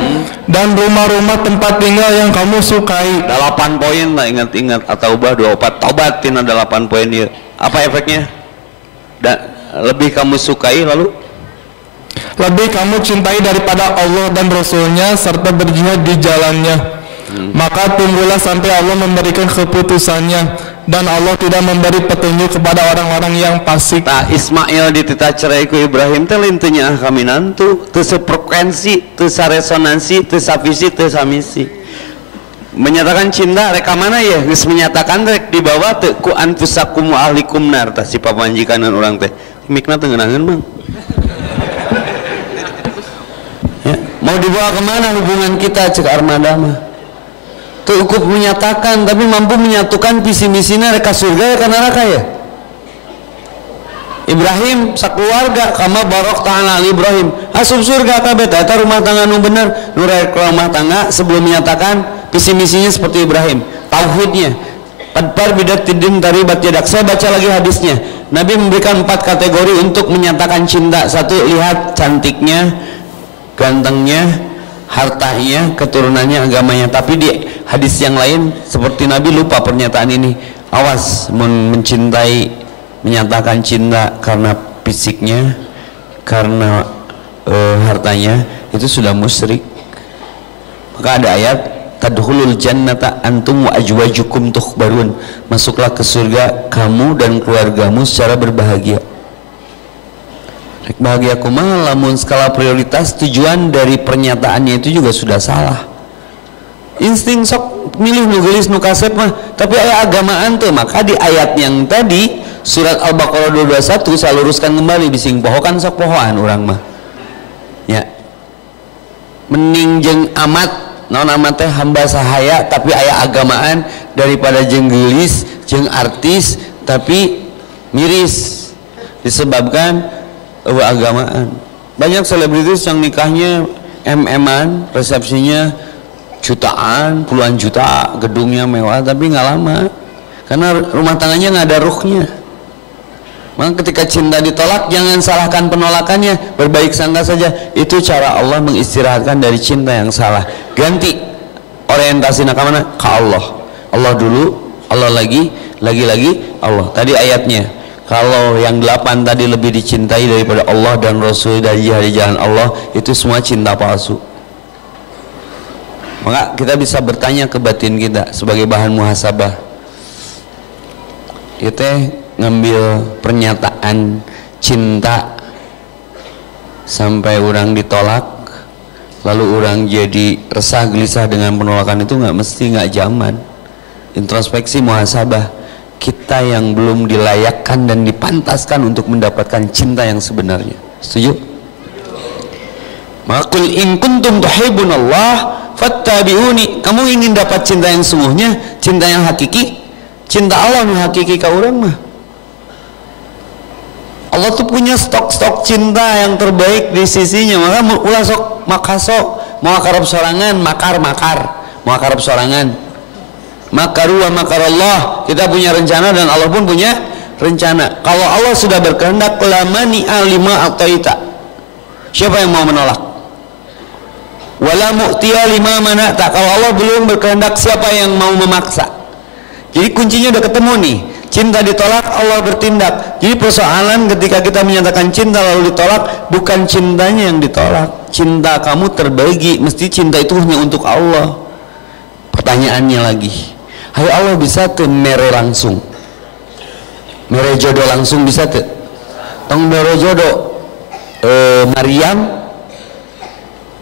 dan rumah-rumah tempat tinggal yang kamu sukai 8 poin lah ingat-ingat At-Taubah 24 tobat tina 8 poin dia apa efeknya lebih kamu sukai lalu lebih kamu cintai daripada Allah dan Rasulnya serta berjihad di jalannya maka tunggulah sampai Allah memberikan keputusannya dan Allah tidak memberi petunjuk kepada orang-orang yang fasik. Nah, Ismail ditita cerai ku Ibrahim teh linteunya kami nantu teu sefrekuensi teu saresonansi teu savisi teu samisi menyatakan cinta rek mana ya geus menyatakan rek dibawa teu ku anfusakum wa ahlikum nar tah si papanjikanan urang teh mikna teu ngeunaheun Mang ya, mau dibawa kemana hubungan kita cek armada mah cukup menyatakan tapi mampu menyatukan visi misinya reka surga ya ke neraka ya Ibrahim sakeluarga kama barok ta'ala Ibrahim asup surga kabeh eta rumah tangga nu bener nu rek rumah tangga sebelum menyatakan visi misinya seperti Ibrahim, tauhidnya padpar bidat tidin taribat yadak. Saya baca lagi hadisnya, Nabi memberikan 4 kategori untuk menyatakan cinta. 1, lihat cantiknya, gantengnya, hartanya, keturunannya, agamanya. Tapi di hadis yang lain seperti Nabi lupa pernyataan ini. Awas mencintai, menyatakan cinta karena fisiknya, karena hartanya, itu sudah musyrik. Maka ada ayat, tadkhulul jannata antum wa ajwajukum tukhbarun, masuklah ke surga kamu dan keluargamu secara berbahagia. Bahagia kumaha lamun skala prioritas tujuan dari pernyataannya itu juga sudah salah. Insting sok milih nu geulis nu kasep mah, tapi aya agamaan tuh. Maka di ayat yang tadi surat Al-Baqarah 221 saya luruskan kembali, bising pohokan sok pohoan urang mah. Ya. Mending jeung amat, naon amat teh hamba sahaya tapi aya agamaan daripada jeung geulis jeung artis tapi miris disebabkan agamaan. Banyak selebritis yang nikahnya MM-an, resepsinya jutaan, puluhan juta, gedungnya mewah, tapi nggak lama karena rumah tangganya nggak ada ruhnya. Maka ketika cinta ditolak, jangan salahkan penolakannya, berbaik sangka saja. Itu cara Allah mengistirahatkan dari cinta yang salah. Ganti orientasi nak mana? Ke Allah. Allah dulu, Allah lagi Allah. Tadi ayatnya, kalau yang 8 tadi lebih dicintai daripada Allah dan Rasul dari jalan Allah, itu semua cinta palsu. Maka kita bisa bertanya ke batin kita sebagai bahan muhasabah. Kita ngambil pernyataan cinta sampai orang ditolak, lalu orang jadi resah gelisah dengan penolakan, itu nggak mesti, nggak zaman. Introspeksi muhasabah, kita yang belum dilayakkan dan dipantaskan untuk mendapatkan cinta yang sebenarnya. Setuju? Maka qul in kuntum tuhibbunallah fattabi'uni. Kamu ingin dapat cinta yang sungguhnya, cinta yang hakiki, cinta Allah yang hakiki ka urang mah. Allah tuh punya stok-stok cinta yang terbaik di sisinya. Maka ulah sok makasok mau karep sorangan, makar mau karep sorangan, makaru wa makarallah. Kita punya rencana dan Allah pun punya rencana. Kalau Allah sudah berkehendak, lamani alima ataita, siapa yang mau menolak? Wala mu'tiya lima mana'ta, kalau Allah belum berkehendak, siapa yang mau memaksa? Jadi kuncinya udah ketemu nih. Cinta ditolak, Allah bertindak. Jadi persoalan ketika kita menyatakan cinta lalu ditolak, bukan cintanya yang ditolak, cinta kamu terbagi. Mesti cinta itu hanya untuk Allah. Pertanyaannya lagi, hai Allah bisa tuh mere langsung, mere jodoh langsung bisa tuh? Tong mere jodoh Maryam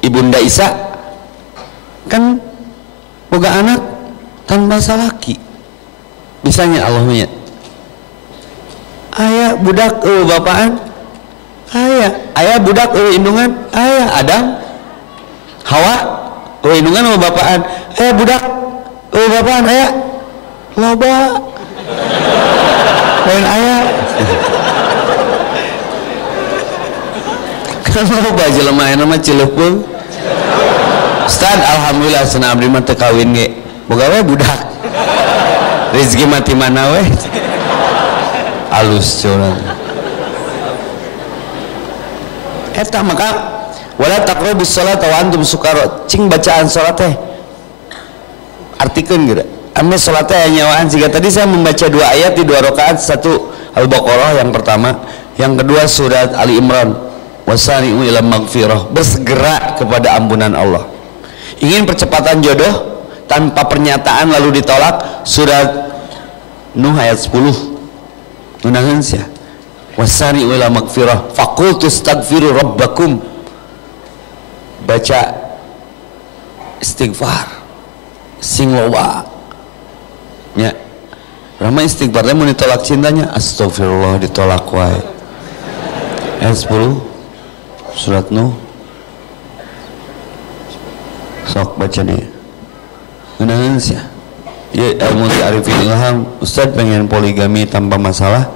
ibunda Isa kan boga anak tanpa salaki, bisanya Allah nya ayah budak bapaan, ayah budak indungan, ayah Adam Hawa indungan bapaan, ayah budak bapaan, ayah loba lain ayah kan loba jelema nama Cileupung. Ustad alhamdulillah senang abdi mah teu kawin ge boga we budak, rezeki mati mana we alus curang eta. Maka wala taqrabus sholata wa antum sukara, cing bacaan salat teh artikeun geura ame salat teh nyawaan. Jika tadi saya membaca 2 ayat di 2 rakaat, 1 Al-Baqarah yang pertama, yang kedua surat Ali Imran, wasari'u ila maghfirah, bersegera kepada ampunan Allah. Ingin percepatan jodoh tanpa pernyataan lalu ditolak, surat Nuh ayat 10 nunaheun sia, wasari'u ila maghfirah faqultu astaghfiru rabbakum, baca istighfar sing loba nya. Rama istighfar teh mun ditolak cintanya, astagfirullah ditolak wae. Ayat 10 surat Nuh, sok baca nih ngeunaan sia. Ya ilmu ta'rifil ilham, Ustaz pengen poligami tanpa masalah,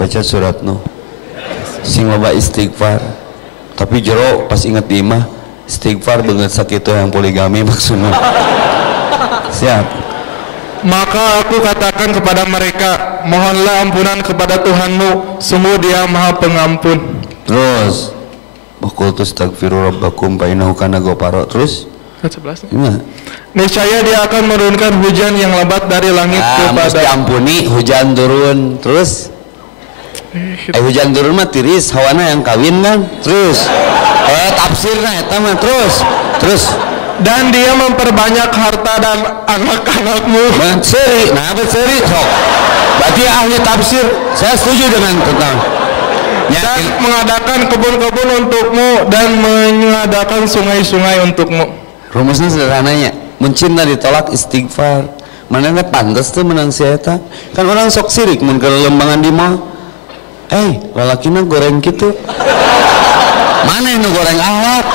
baca surat Nuh sing loba istighfar. Tapi jero pas inget di imah istighfar banget sakitu yang poligami maksudnya Siap. Maka aku katakan kepada mereka, mohonlah ampunan kepada Tuhanmu, sungguh Dia Maha Pengampun. Terus Qultu astaghfiru rabbakum fa innahu kana ghafara. Terus 11. Gimana? Niscaya Dia akan menurunkan hujan yang lebat dari langit mesti ampuni hujan turun. Terus hujan turun mah tiris, hawana yang kawin kan. Terus tafsirna eta mah. Terus dan Dia memperbanyak harta dan anak-anakmu. Seri, nah apa seri? Sok. Berarti ahli tafsir, saya setuju dengan tentang. Dan mengadakan kebun-kebun untukmu dan mengadakan sungai-sungai untukmu. Rumusnya sederhananya, mencinta ditolak istighfar. Mana pantas tuh menang sieta? Kan orang sok sirik mun ke lembangan di mall. Lalakina goreng gitu. Mana yang goreng alat?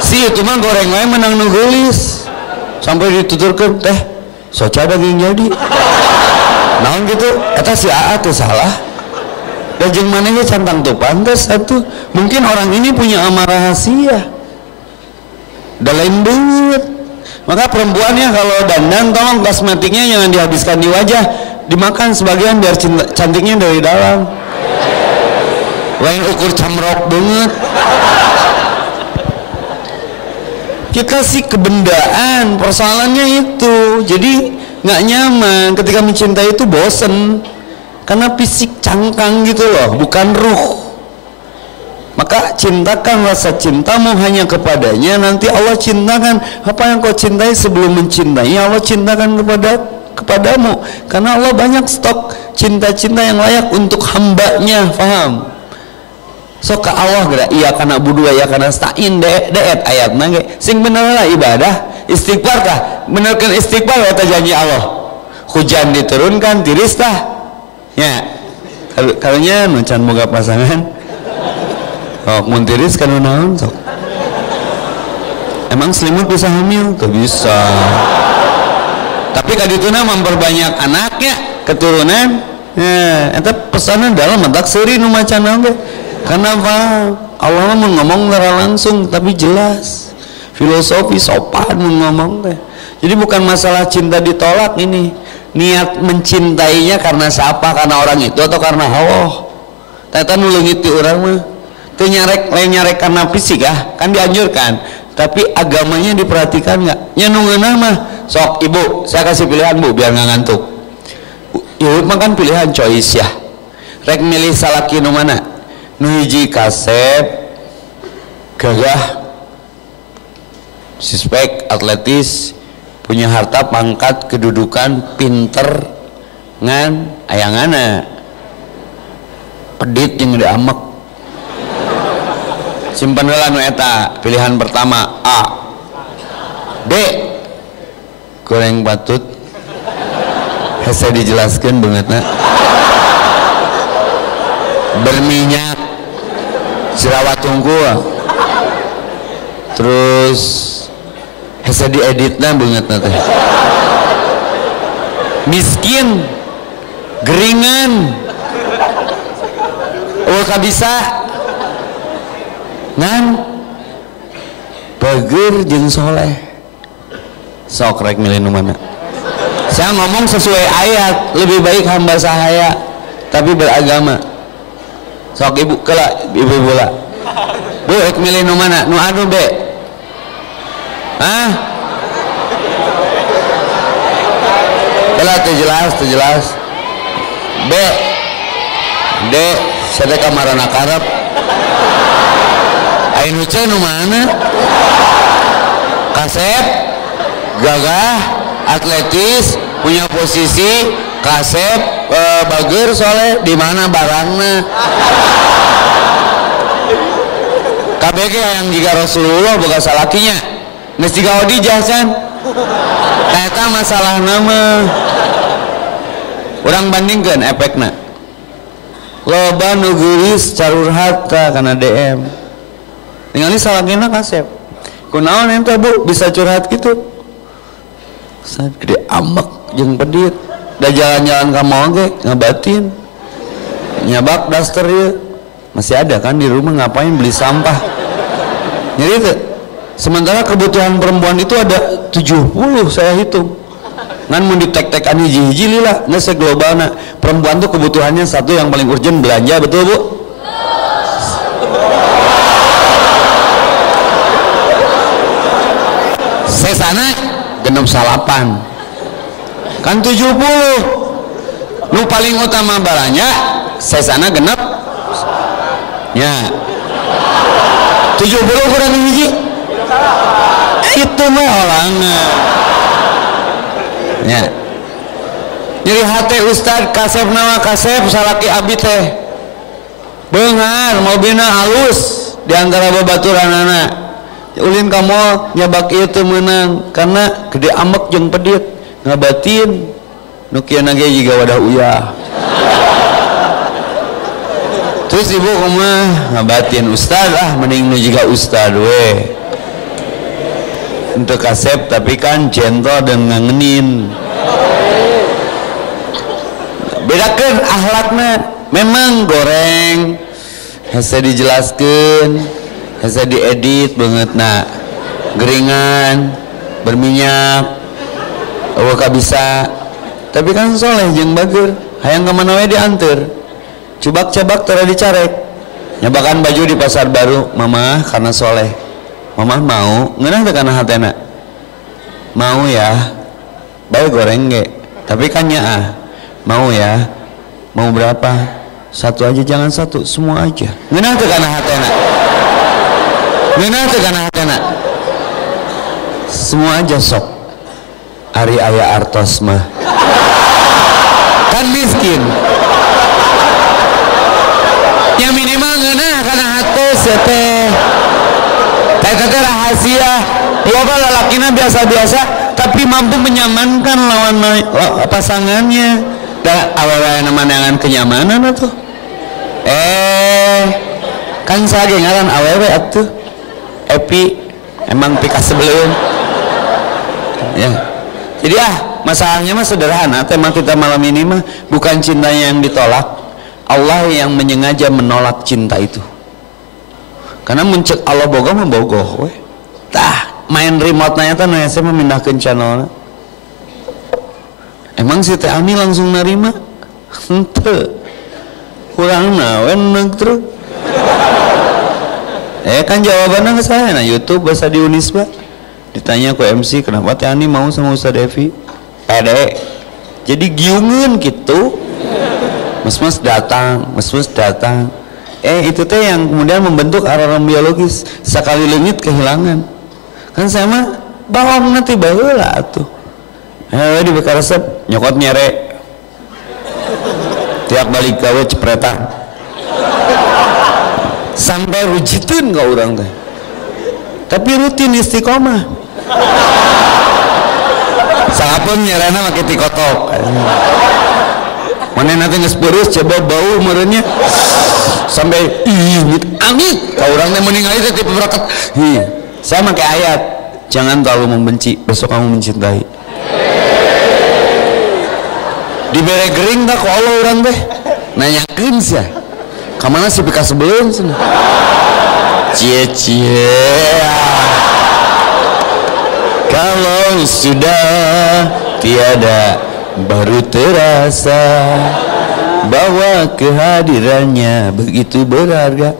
Si itu mah goreng wae menang nu geulis. Sampai dituturkeun teh soca daging jadi. Naon gitu? Eta si AA teh salah. Da jeung manehna cantang tuh pantes satu. Mungkin orang ini punya amarah rahasia. Da lain beut. Maka perempuannya kalau dandan tolong kosmetiknya jangan dihabiskan di wajah, dimakan sebagian biar cantiknya dari dalam. Lain ukur camrok banget. Kita sih kebendaan, persoalannya itu. Jadi nggak nyaman ketika mencintai itu, bosen karena fisik cangkang gitu loh, bukan ruh. Maka cintakan rasa cintamu hanya kepadanya, nanti Allah cintakan apa yang kau cintai sebelum mencintai. Allah cintakan kepadamu, karena Allah banyak stok cinta-cinta yang layak untuk hambanya. Paham? So ka Allah geura iya kana budu ya kana stain deet ayatna ge sing bener lah ibadah istighfar kah benerkeun istighfar eta janji Allah hujan diturunkan tiris tah nya karunya nu can boga pasangan mun tiris kana naon sok emang selimut bisa hamil tuh bisa tapi kadituna memperbanyak anaknya keturunan eta pesanan dalam mentak seuri nu macan ge. Karena apa? Allah mau ngomong secara langsung tapi jelas, filosofi sopan mau ngomong teh. Jadi bukan masalah cinta ditolak ini, niat mencintainya karena siapa? Karena orang itu atau karena Allah? Ternyata nulungiti orang mah, teu nyarek karena fisik kan dianjurkan, tapi agamanya diperhatikan nggak? Nyenungeunah mah, sok ibu, saya kasih pilihan bu, biar nggak ngantuk. Ibu mah kan pilihan choice ya, rek milih salaki nu mana? Nu hiji kasep gagah suspek atletis punya harta pangkat kedudukan pinter ngan ayangana pedit yang udah amek simpan heula nu eta pilihan pertama A. D goreng batut hese dijelaskeun beungeutna berminyak jerawat unggul terus hese dieditna beungeutna teh miskin geringan kabisa ngan bager jeung soleh sok rek milih nu mana saya ngomong sesuai ayat lebih baik hamba sahaya tapi beragama sok ibu kela ibu bola bu ek milih nu mana nu anu be kela teu jelas be D sada kamarana karep ain hujan nu mana kasep gagah atletis punya posisi kasep bager soleh di mana barangna KBG yang jika Rasulullah boga salakinya geus jiga Khadijah can eta masalah nama urang bandingkeun efekna loba nu geulis carurhat kana DM ningali salakina kasep kunaon ente bu bisa curhat gitu saat gede ambek jeung pedit da jalan-jalan ka mall ge ngabatin nyabak daster ya masih ada kan di rumah ngapain beli sampah jadi itu Sementara kebutuhan perempuan itu ada 70 saya hitung. Ngan mau ditek-tekan hiji-hiji lila, nggak seglobalna. Perempuan tuh kebutuhannya satu yang paling urgent belanja, betul Bu? Sesana genep salapan. Kan 70. Nu paling utama belanja, sesana genep. Ya. 70 kurang hiji. Itu mah olangan. Ya. Jadi hati Ustad kasep nama kasep salaki abdi teh beungar mobilna halus diantara babaturanana ulin kamu nyabak ieu teu meunang karena gede amek jeung pedit ngabatin nu kieu na ge jiga wadah uyah. Terus ibu kumaha ngabatin Ustad mending nu jiga Ustad we untuk kasep tapi kan gentle dan ngangenin. Bedakan akhlaknya memang goreng hese dijelaskan hese diedit banget nak geringan berminyak awak bisa tapi kan soleh jeung bager hayang kemana we diantar cubak-cabak tara dicarek nyabakan baju di pasar baru mama karena soleh mama mau ngeunah teh kana hatena mau ya bae goreng ge tapi kan nyaah mau ya mau berapa satu aja jangan satu semua aja ngeunah teh kana hatena ngeunah teh kana hatena semua aja sok ari aya artos mah kan miskin yang minimal ngeunah kana hatos ya teh teh rahasia loba lalakina biasa-biasa tapi mampu menyamankan lawan pasangannya da awewe nemanangan kenyamanan atuh kan sage ngaran awewe atuh Epi emang pika sebelum ya jadi masalahnya mah sederhana tema kita malam ini mah bukan cintanya yang ditolak Allah yang menyengaja menolak cinta itu karena mencek Allah boga mah bogoh we tah main remote nanya teh nanya saya memindahkan channel emang si Teh Ani langsung nerima henteu kurang nawen terus kan jawabannya ke saya nah YouTube bahasa di Unisba ditanya ke MC kenapa Teh Ani mau sama Ustaz Devi pede jadi giungeun gitu mas datang itu teh yang kemudian membentuk alarm biologis sekali leungit kehilangan kan sama bawang nanti baheula atuh di beka resep nyokot nyere tiap balik gawe cepretan sampai rujitun ka urang teh tapi rutin istiqomah sahabat nyerana make tikotok mana nanti ngesperus coba bau merenya sampai amit ka urang teh meninggal itu tipe berkat saya pakai ayat jangan terlalu membenci besok kamu mencintai dibere gering tak kok Allah orang teh nanyakeun sia kamana si pika sebelum sana cie kalau sudah tiada baru terasa bahwa kehadirannya begitu berharga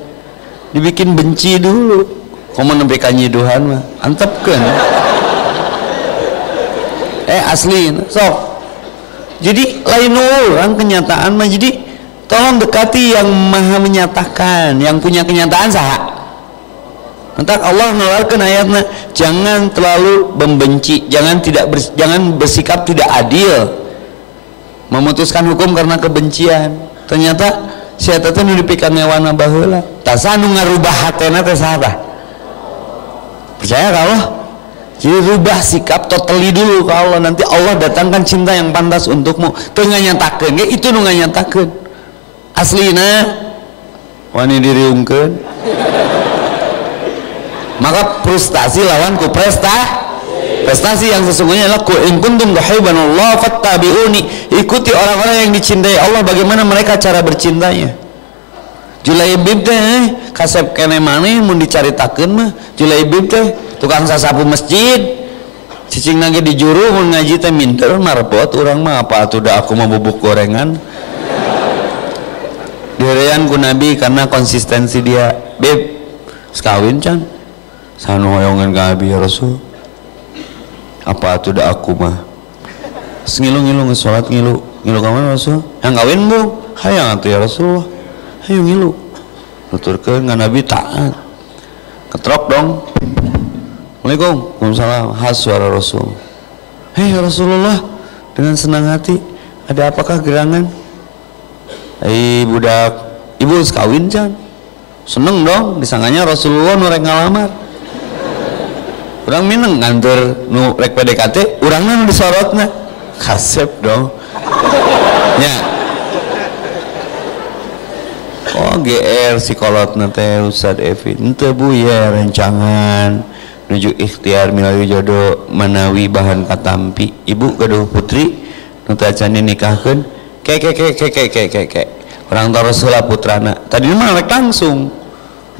dibikin benci dulu komo nembe kanyiduhan mah antepkeun asli sok jadi lain orang kenyataan mah jadi tolong dekati yang maha menyatakan yang punya kenyataan saha entak Allah ngeluarkan ayatnya jangan terlalu membenci jangan bersikap tidak adil memutuskan hukum karena kebencian ternyata si eta teh nu dipikeun ngewana baheula tasa nu ngarubah hatena teh saha percaya ka Allah jadi rubah sikap totally dulu ke Allah nanti Allah datangkan cinta yang pantas untukmu teu nganyatakeun ge itu nu nganyatakeun aslina wani diriungkeun maka frustasi lawan ku prestasi yang sesungguhnya adalah qul in kuntum tuhibbunallaha fattabi'uni ikuti orang-orang yang dicintai Allah bagaimana mereka cara bercintanya Julaibib teh kasep kene maneh mun dicaritakeun mah Julaibib teh tukang sasapu masjid cicing lagi di juru mun ngaji teh minter marbot urang mah apa atuh da aku mah bubuk gorengan. Direan ku Nabi karena konsistensi dia. Beb sekawin can sanu hoyongan ka Nabi ya Rasul. Apa atuh da aku mah ngilu-ngilu ngesolat ngilu ka mana Rasul? Yang kawin bu hayang atuh ya Rasulullah. Hayu ngilu nuturkeun ka Nabi taat. Ketrok dong. Assalamualaikum. Waalaikumsalam. Khas suara Rasul. Hei Rasulullah, dengan senang hati. Ada apakah gerangan? Hei budak, ibu sekawin can. Seneng dong, disangkanya Rasulullah nu rek ngalamar. Urang mineng nganter nu rek PDKT, urangna nu disorotna. Kasep dong. Ya. Oh GR psikologna teh Ustaz Evi. Henteu bu ya rencangan nuju ikhtiar milawi jodoh manawi bahan katampi. Ibu gaduh putri nu teh acan nikahkeun. Kek. Urang tos heula putrana. Tadi mah rek langsung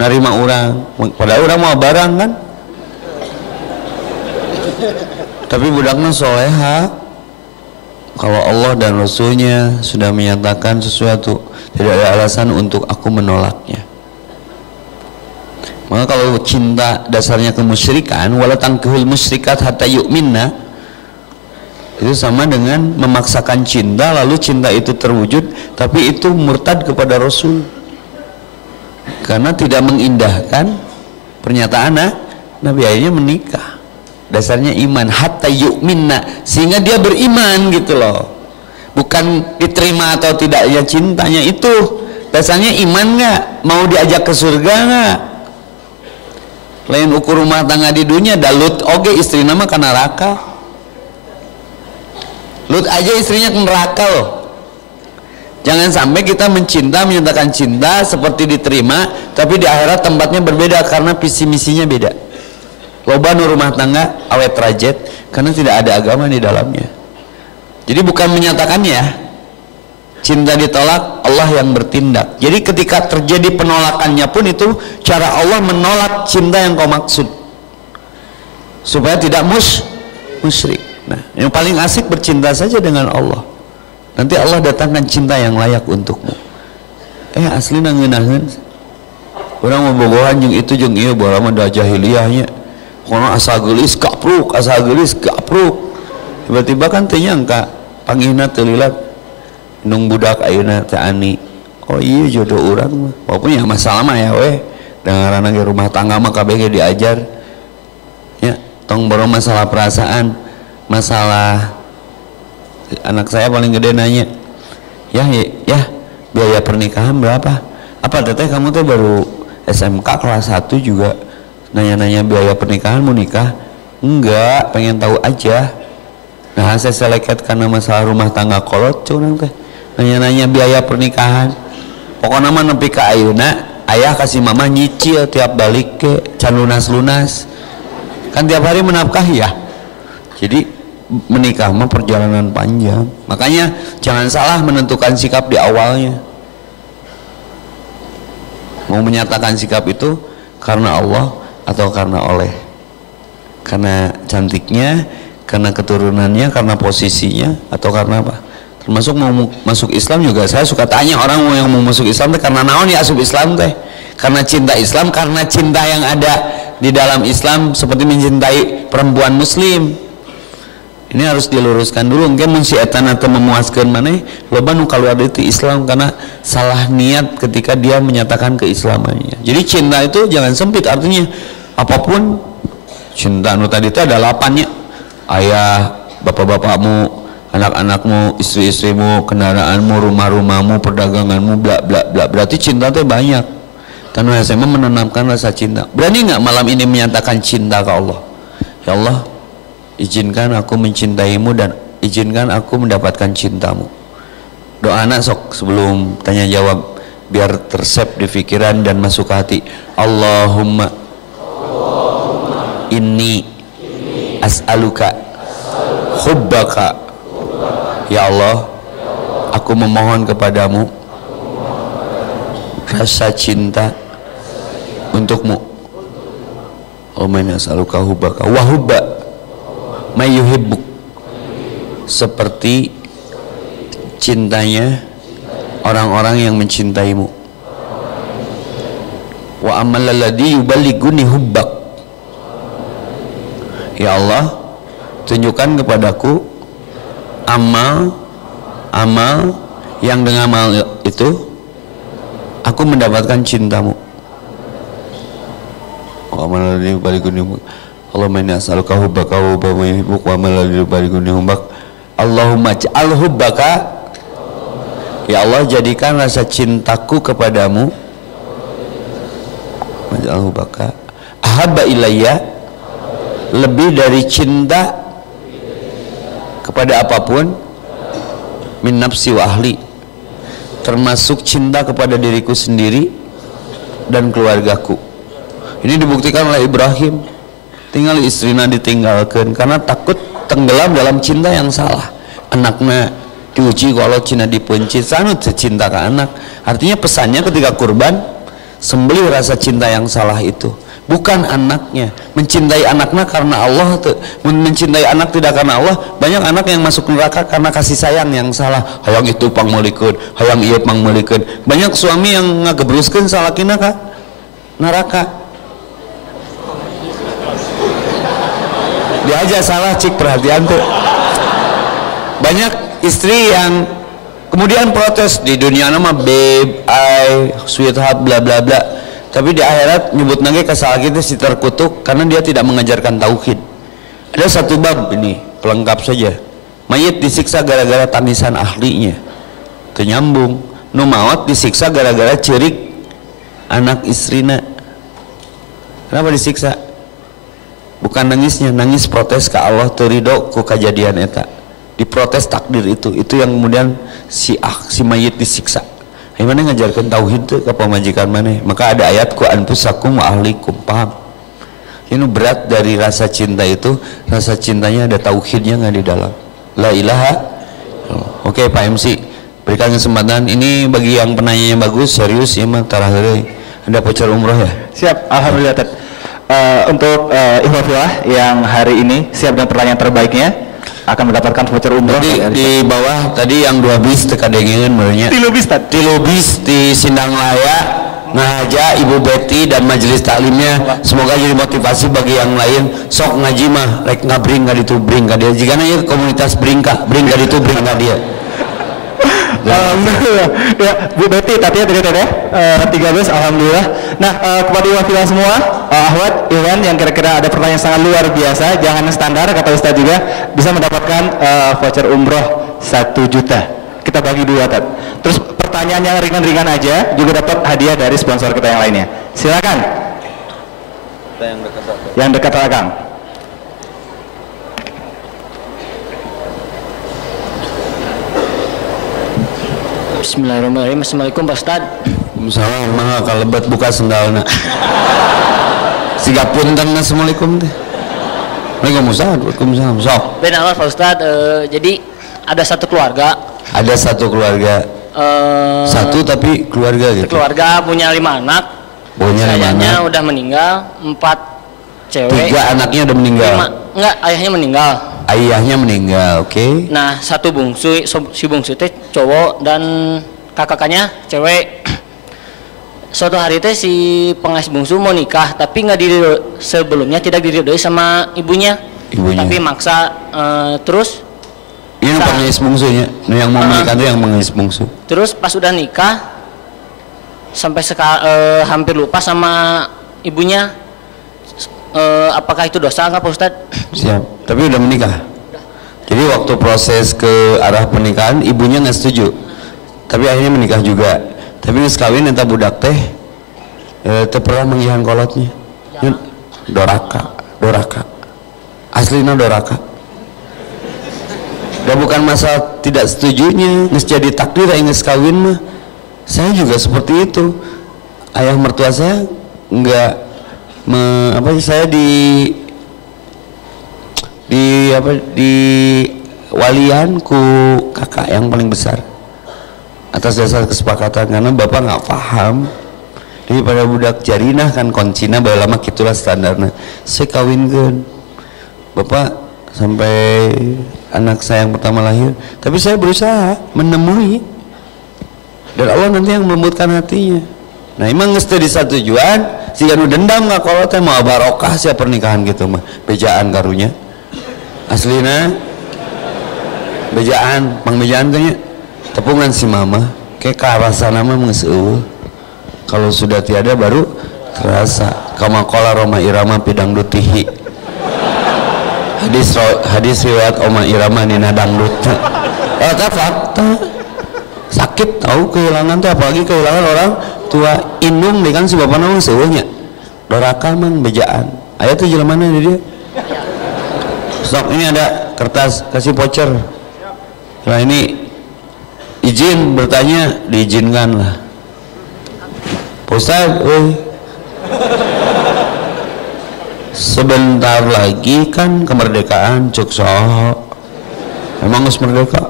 narima urang. Padahal urang mau barang kan. Tapi budakna soleha. Kalau Allah dan Rasulnya sudah menyatakan sesuatu, tidak ada alasan untuk aku menolaknya. Maka kalau cinta dasarnya kemusyrikan, wala tankihul musyrikat hatta yu'minna, itu sama dengan memaksakan cinta lalu cinta itu terwujud tapi itu murtad kepada Rasul karena tidak mengindahkan pernyataan Nabi, akhirnya menikah. Dasarnya iman hatta yu'minna, sehingga dia beriman gitu loh, bukan diterima atau tidaknya cintanya. Itu dasarnya iman nggak, mau diajak ke surga nggak. Lain ukur rumah tangga di dunia da Lut oge istri nama ke neraka. Lut aja istrinya ke neraka loh. Jangan sampai kita mencinta, menyatakan cinta seperti diterima tapi di akhirat tempatnya berbeda karena visi misinya beda. Loba nu rumah tangga awet rajet karena tidak ada agama di dalamnya. Jadi bukan menyatakannya, cinta ditolak, Allah yang bertindak. Jadi ketika terjadi penolakannya pun itu cara Allah menolak cinta yang kau maksud supaya tidak musyrik. Nah, yang paling asik bercinta saja dengan Allah. Nanti Allah datangkan cinta yang layak untukmu. Asli ngeunaheun. Urang mau bogohan jeung itu jeung ieu baheula mah da jahiliyahnya. Kono asa geulis gapruk, tiba-tiba kan teu nyangka panggihna teu lilat nung budak ayeuna teh ani. Oh iya jodoh urang mah. Walaupun ya masalah mah ya weh, dengaranna ge rumah tangga mah kabeh ge diajar. Ya, tong boro masalah perasaan, masalah anak saya paling gede nanya, ya biaya pernikahan berapa? Apa teteh kamu teh baru SMK kelas 1 juga nanya-nanya biaya pernikahan, mau nikah? Enggak, pengen tahu aja. Nah saya seleket karena masalah rumah tangga kolot curang teh nanya-nanya biaya pernikahan. Pokoknya mah nepi ka ayeuna ayah kasih mama nyicil tiap balik ke can lunas-lunas kan tiap hari menafkahi ya. Jadi menikah mah perjalanan panjang, makanya jangan salah menentukan sikap di awalnya. Mau menyatakan sikap itu karena Allah atau karena oleh, karena cantiknya, karena keturunannya, karena posisinya, atau karena apa? Termasuk mau masuk Islam juga saya suka tanya orang yang mau masuk Islam teh karena naon ya asup Islam teh? Karena cinta Islam, karena cinta yang ada di dalam Islam seperti mencintai perempuan muslim. Ini harus diluruskan dulu. Mungkin mun si eta teh memuaskeun maneh loba nu kaluar dari Islam karena salah niat ketika dia menyatakan keislamannya. Jadi cinta itu jangan sempit, artinya apapun cinta nu tadi itu ada lapannya. Ayah, bapak-bapakmu, anak-anakmu, istri-istrimu, kendaraanmu, rumah-rumahmu, perdaganganmu, bla bla bla. Berarti cinta itu banyak. Karena SMA menanamkan rasa cinta. Berani nggak malam ini menyatakan cinta ke Allah? Ya Allah, izinkan aku mencintaimu dan izinkan aku mendapatkan cintamu. Doa anak sok sebelum tanya jawab biar tersep di pikiran dan masuk ke hati. Allahumma inni as'aluka hubbaka. Ya Allah, aku memohon kepadamu rasa cinta untukmu. Allahumma inni as'aluka hubbaka wa hubba may yuhibbuk, seperti cintanya orang-orang yang mencintaimu. Wa amal ladzi yuballighuni hubbak, ya Allah tunjukkan kepadaku amal yang dengan amal itu aku mendapatkan cintamu. Wa amal ladzi yuballighuni hubbak, Allahumma inni as'aluka hubbaka wa hubba man yuhibbuk wa amal ladzi yuballighuni hubbak, Allahumma ja'al hubbaka, ya Allah jadikan rasa cintaku kepadamu, ja'al hubbaka ahabba ilayya, lebih dari cinta kepada apapun, min nafsi wa ahli, termasuk cinta kepada diriku sendiri dan keluargaku. Ini dibuktikan oleh Ibrahim, tinggal istrinya ditinggalkan karena takut tenggelam dalam cinta yang salah. Anaknya diuji kalau Cina dipenci, sangat cinta ke anak. Artinya pesannya ketika kurban, sembelih rasa cinta yang salah itu, bukan anaknya. Mencintai anaknya karena Allah, mencintai anak tidak karena Allah. Banyak anak yang masuk neraka karena kasih sayang yang salah. Hayang itu pangmeulikeun, hayang ieu pangmeulikeun. Banyak suami yang ngagebruskeun salakina ka neraka. Dia aja salah, cik perhatian tuh. Banyak istri yang kemudian protes di dunia nama babe, I, sweetheart, bla bla bla. Tapi di akhirat nyebut nage kesalahan itu si terkutuk karena dia tidak mengajarkan tauhid. Ada satu bab ini pelengkap saja. Mayit disiksa gara-gara tangisan ahlinya, ternyambung. Nu maot disiksa gara-gara cerik anak istrina. Kenapa disiksa? Bukan nangisnya, nangis protes ke Allah terido ku kejadian eta. Diprotes takdir itu yang kemudian si mayit disiksa. Gimana ngajarkan tauhid itu ke pemajikan mana? Maka ada ayat ku anfusakum wa ahlikum, paham? Ini berat dari rasa cinta itu, rasa cintanya ada tauhidnya nggak di dalam. La ilaha. Oke Pak MC, berikan kesempatan ini bagi yang penanyanya bagus, serius ya mah terakhir. Ada voucher umroh ya? Siap, alhamdulillah Ted. Untuk ikhwah yang hari ini siap dengan pertanyaan terbaiknya akan mendapatkan voucher umroh. Di bawah tadi yang 2 bis teka dengengan menurutnya. 3 bis Ted. 3 bis di Sindang Laya, Ngaja, Ibu Betty dan majelis taklimnya. Semoga jadi motivasi bagi yang lain. Sok ngaji mah, rek ngabring ka ditu bring ka dia. Jigana ieu komunitas bring ka ditu bring ka dia. Alhamdulillah. Ya, Bu Betty tadi ya 13 alhamdulillah. Nah, kepada wafilah semua, Ahwat, Iwan yang kira-kira ada pertanyaan sangat luar biasa, jangan standar kata Ustaz juga, bisa mendapatkan voucher umroh 1 juta. Kita bagi 2 Tat. Terus pertanyaan yang ringan-ringan aja juga dapat hadiah dari sponsor kita yang lainnya. Silakan. Yang dekat Kang. Bismillahirrahmanirrahim. Assalamualaikum Pak Ustad. Waalaikumsalam. Mah kalebat buka sendalna. Siga punten assalamualaikum teh. Waalaikumsalam. Sok. Ben awal Pak Ustad, jadi ada satu keluarga. Ada satu keluarga. Satu tapi keluarga gitu. Keluarga punya 5 anak. Punya 5 anak. Udah meninggal, 4 cewek. 3 anaknya udah meninggal. 5, enggak, ayahnya meninggal. Ayahnya meninggal, oke. Nah, satu bungsu, si bungsu teh cowok dan kakaknya cewek. Suatu hari teh si pengais bungsu mau nikah, tapi nggak sebelumnya tidak diridoi sama ibunya. Tapi maksa terus. Ini pengais bungsunya, yang mau menikah itu yang pengais bungsu. Terus pas udah nikah, sampai hampir lupa sama ibunya. Apakah itu dosa nggak Pak Ustadz? Siap, tapi udah menikah. Jadi waktu proses ke arah pernikahan ibunya nggak setuju, tapi akhirnya menikah juga. Tapi nggak kawin entah budak teh, pernah menghihan kolotnya. Doraka, aslinya doraka. Dan bukan masalah tidak setujunya, nggak jadi takdir yang nggak kawin mah. Saya juga seperti itu. Ayah mertua saya nggak saya di walian ku kakak yang paling besar atas dasar kesepakatan karena bapak nggak paham daripada budak jarinah kan koncina bae lama kitulah standarna saya kawinkeun bapak sampai anak saya yang pertama lahir, tapi saya berusaha menemui dan Allah nanti yang melembutkan hatinya. Nah emang nges di satu tujuan si nu dendam nggak kalau teh mau barokah siapa pernikahan gitu mah bejaan karunya aslina bejaan pang-bejaan tanya tepungan si mama kayak karasa nama mengeseuh kalau sudah tiada baru terasa kama qala Roma Irama pidang dutihi hadis riwayat Oma Irama nina dangdut eta fakta sakit tahu kehilangan tuh apalagi kehilangan orang tua indung deh kan si bapak nama seueuhnya doraka mang bejaan aya tuh jelemana di dia sok ini ada kertas kasih voucher nah ini izin bertanya diizinkan lah Ustaz, sebentar lagi kan kemerdekaan cuk soho emang harus merdeka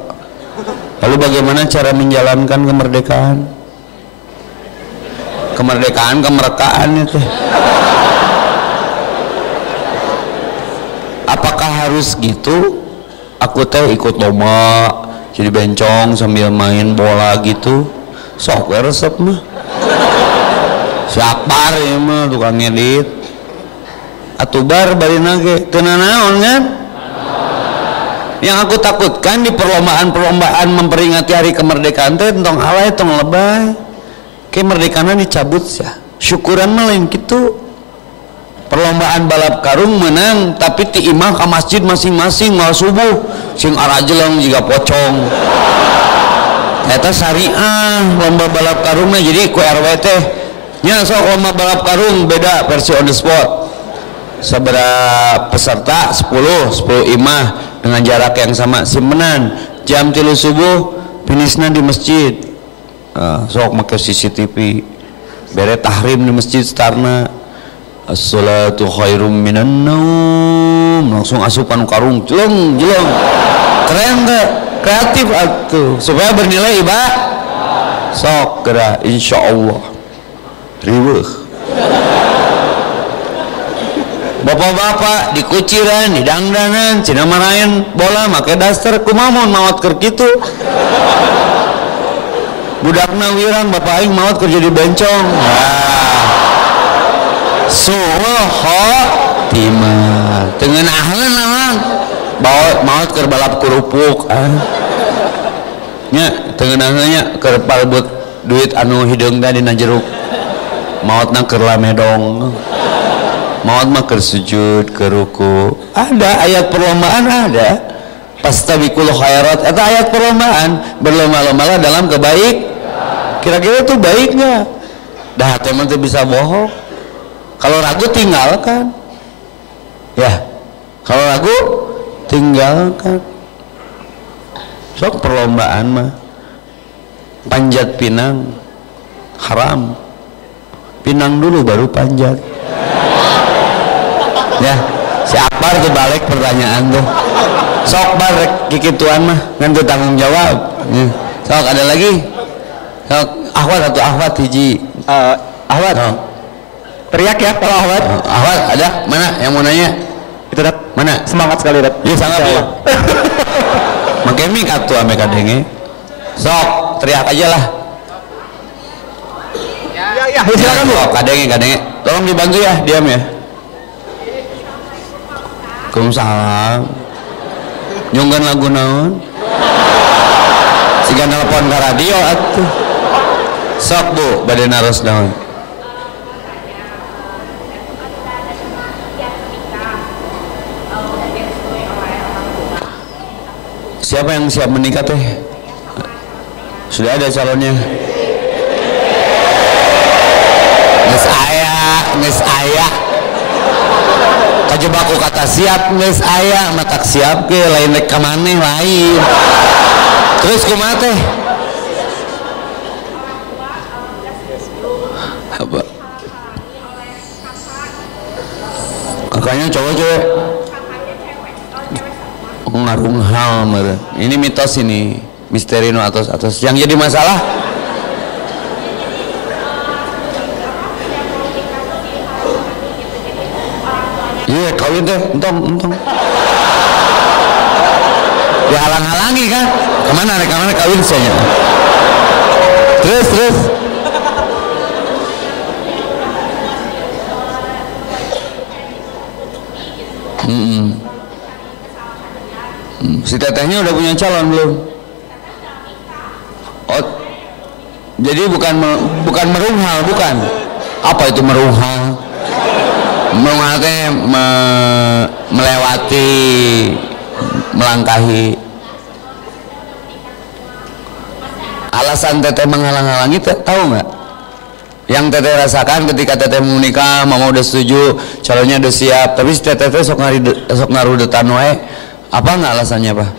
lalu bagaimana cara menjalankan kemerdekaan itu apakah harus gitu aku teh ikut lomba jadi bencong sambil main bola gitu sok resep mah siapar ya mah tukang ngedit atubar bari nage tenanaon kan yang aku takutkan di perlombaan memperingati hari kemerdekaan teh tentang alay tong lebay kemerdekaannya dicabut ya syukuran mah lain gitu perlombaan balap karung menang tapi ti imah ke masjid masing-masing mal subuh sing arajeleng juga pocong eta syariah lomba balap karungnya jadi ku RW teh nya sok lomba balap karung beda versi on the spot seberapa peserta 10 imah dengan jarak yang sama simpenan jam 3 subuh finishna di masjid sok make CCTV bere tahrim di masjid starna as-salatu khairum minan naum langsung asupan karung jeleng keren teh kreatif atuh supaya bernilai ibadah sok geura insyaallah riweuh bapak-bapak di kuciran di dangdanan cina marahin bola make daster kumaha maot keur kitu budakna wirang bapak aing maot kerja di bencong soho timah dengan ahlan naon maot keur balap kerupuk nya tengenahnya keur palebut duit anu hideung teh dina jeruk maotna keur lamedong maot mah keur sujud keur ruku ada ayat perlombaan ada pastabiqul khairat eta ayat perlombaan berlomba-lomba dalam kebaik kira-kira itu baiknya dah teman tuh bisa bohong kalau ragu tinggalkan ya kalau ragu tinggalkan sok perlombaan mah panjat pinang haram pinang dulu baru panjat ya si Akbar tuh balik pertanyaan tuh sok bar kikituan mah ngan tanggung jawab ya. Sok ada lagi sok Ahwat atau Ahwat hiji Ahwat teriak ya kalau Ahwat Ahwat ada mana yang mau nanya itu dat mana semangat sekali dat ya sangat ya make mik atuh ame kadenge sok teriak aja lah ya silakan Bu kadenge tolong dibantu ya diam ya Waalaikumsalam nyunggan lagu naon siga nelpon ke radio atuh sok Bu bade naros naon siapa yang siap menikah teh sudah ada calonnya nges aya kajebak ku kata siap nges aya matak siap ke lain rek ka maneh lain terus kumaha teh apa kakaknya cowok ngarung hal meren ini mitos ini misteri no atos yang jadi masalah Iya, kawin teh, entong. Dihalang-halangi kan? Kemana kawin saya? Terus. Si tetehnya udah punya calon belum? Oh, jadi bukan merunghal, bukan? Apa itu merunghal? Merunghal teh melewati, melangkahi. Alasan teteh menghalang-halangi tahu nggak? Yang teteh rasakan ketika teteh mau menikah, mama udah setuju, calonnya udah siap, tapi si teteh sok ngarudetan wae. Apa nggak alasannya, Pak?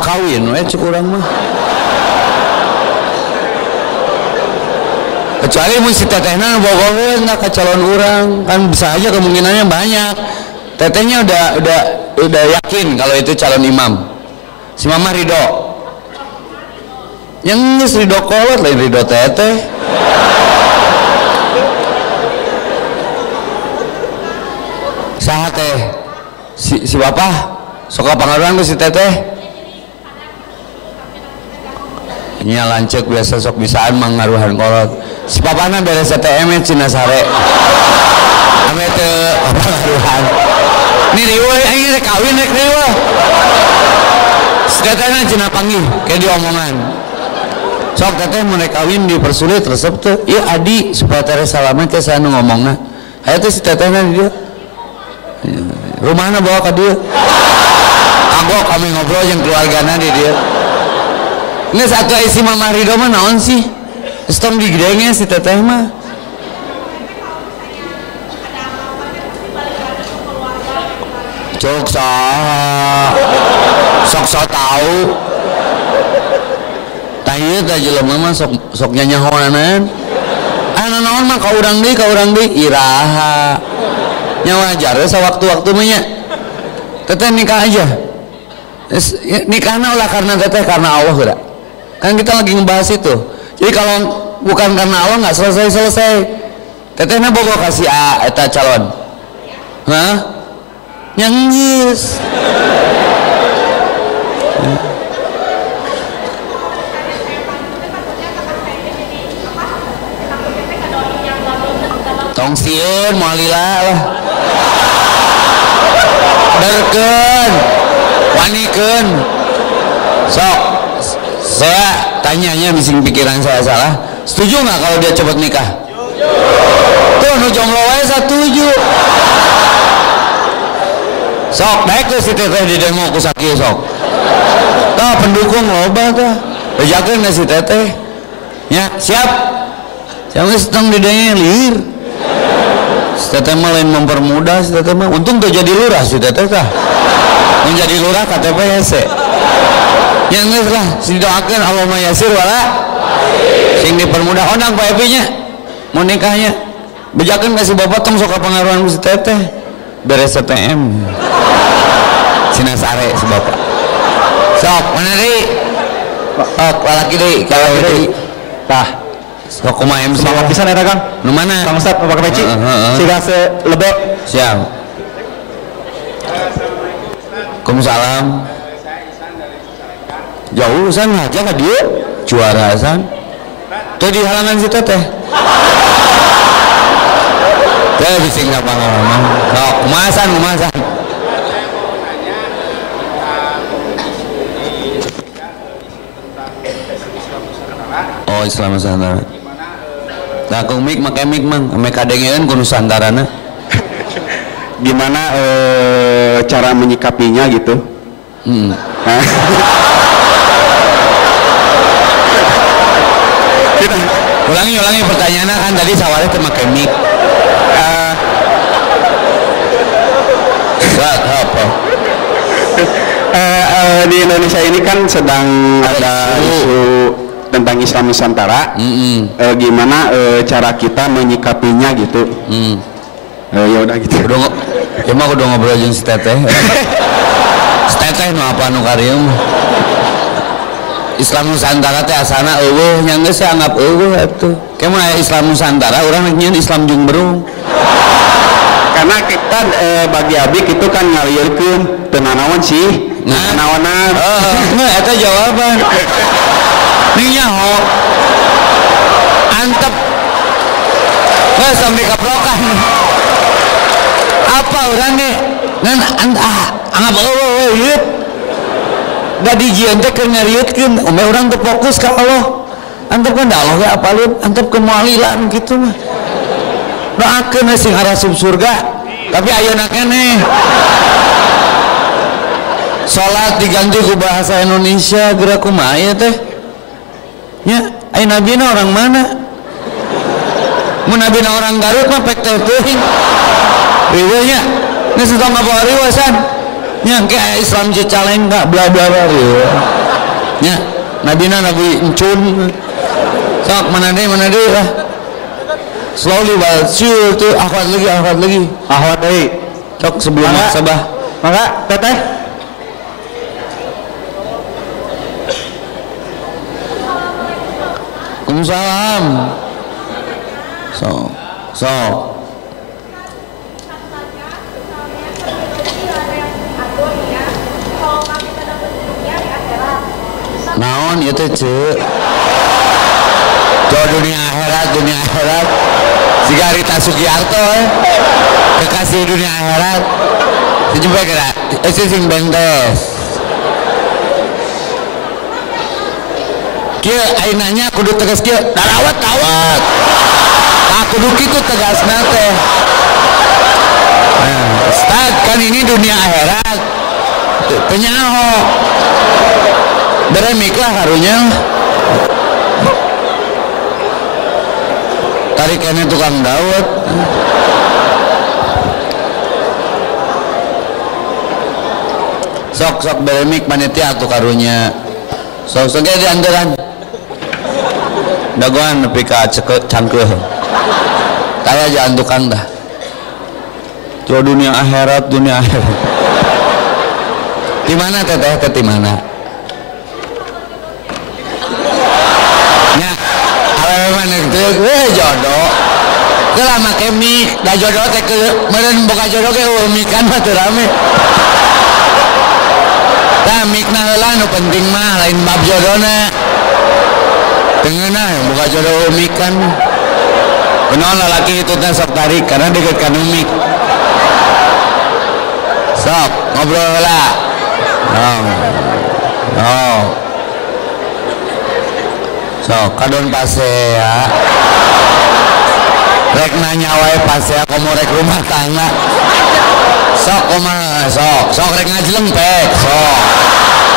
Kawin we cek urang mah. Kecuali mesti tetehna bogoheun ka calon urang, kan bisa aja kemungkinannya banyak. Tetehnya udah yakin kalau itu calon imam. Si mama ridho. Yang geus ridho kolot lain ridho teteh. Saha teh? Si bapak sok pangaruhan ku si teteh. Nya lancek biasa sok bisaan mangaruhan kolot. Si papana beres ATM Cina sare. Ame teu pangaruhan. Ni riweuh aing rek kawin rek riweuh. Sedetana Cina panggih kayak diomongan. Sok teteh mun rek kawin dipersulit resep teu. Ieu adi supaya teh salamet ke sana ngomongna. Aya teh si tetehna di dieu. Rumahna bawa ka dieu. Kagok kami ngobrol jeung keluargana di dieu. Ini satu isi mama Ridho mah naon sih? Stong digedengnya si teteh mah. Cok sok tahu. Tanya teh jelema mah sok nyanyahoanan. Anu naon mah ka urang deui iraha. Nya wajar sawaktu-waktu mah nya. Teteh nikah aja. Nikahna ulah karena teteh karena Allah udah. Kan kita lagi ngebahas itu. Jadi kalau bukan karena Allah nggak selesai. Tetehna bogo kasih eta calon. Hah? Nyangis. Tong sieun moal lila lah. Berkeun. Wanikeun. Sok. Saya tanyanya bising pikiran saya salah. Setuju nggak kalau dia cepat nikah? Tuh nu jomblo wae setuju. Sok baik tuh si teteh di demo ku sakieu sok. Tah pendukung loba tah. Bejakeun si teteh. Ya, siap. Jangan seteng di denge liur. Si teteh mah lain mempermudah si teteh mah. Untung tuh jadi lurah si teteh tah. Menjadi lurah KTP hese. Yang geus lah didoakeun Allahumma yasir wala sing dipermudah onang Pak Epi-nya mau nikahnya bejakeun kasih bapak tong sok kapangaruhan ku si teteh beres ATM Cina sare si bapak sok mana deui lalaki deui kalau deui tah sok kumaha MC semangat pisan eta Kang nu mana Kang Ustad Bapak Peci siga selebok siap. Waalaikumsalam. Jauh san aja ka dia juara san teh di halangan si teteh teh bising nggak pengalaman sok kumasan oh Islam Nusantara nah kung mik make mik mang ame kadengeun ku Nusantarana gimana cara menyikapinya gitu ulangi pertanyaannya kan tadi sawalnya teh make mic. Apa? Di Indonesia ini kan sedang ada isu tentang Islam Nusantara. Gimana cara kita menyikapinya gitu. Ya udah gitu. Ya mah udah ngobrol jeung si Teteh. Si Teteh nu apa nu kariem. Islam Nusantara teh asana eueuh nya geus anggap eueuh atuh. Kemana Islam Nusantara urang nyeun Islam Jungberung. Karena kita bagi abik itu kan ngalieurkeun teu nanaon sih. Nanaonan. Heeh, eta jawaban. Ning nyaho. Antep. Geus sampai kaprokan. Apa urang ge? Ngan anggap eueuh ieu. Da dijieun teh keur nyarieutkeun, umeh urang teu fokus ka Allah. Antep kan Allah ge apalin, antep ke mualilan kitu mah. Doakeun sing harasup surga, tapi ayeuna keneh. Salat diganti ku bahasa Indonesia geura kumaha ieu teh? Nya, aya nabina orang mana? Mun nabina orang Garut mah pek teh teuing. Riweuh nya, geus tong ngabawa riweuh san. Nya ke Islam Cicalengka bla bla bla riweuh. Nya, nabina Nabi Encun. Sok mana deh lah. Slowly but sure tuh akhwat lagi. Ahwat deui. Sok sebelum sabah. Maka Teteh Waalaikumsalam. So. Naon ieu teh ceuk? Dunia akhirat siga Rita Sugiarto kekasih dunia akhirat dijumpai kira sing bentes kieu ayeunanya kudu tegas kieu darawat tawat tak kudu kitu tegasna teh. Ustaz kan ini dunia akhirat teu nyaho beremik lah karunya tarikannya tukang dawet. Sok beremik panitia atuh karunya. Sok ge diandaran. Dagoan nepi ka cangkeuh. Tara jangan tukang dah. Tuh dunia akhirat. Di mana teteh di mana? Jodoh ke lama kemik dah jodoh teh ke meureun boga jodoh ge mikan mah teu rame tah mikna heula nu penting mah lain bab jodohna tengeuna boga jodoh mikan kunaon lalaki itu teh sok tarik karena deket ka mik sok ngobrol heula sok kadon pasea rek nanya wae pasea komo rek rumah tangga sok kumaha sok rek ngajlempek sok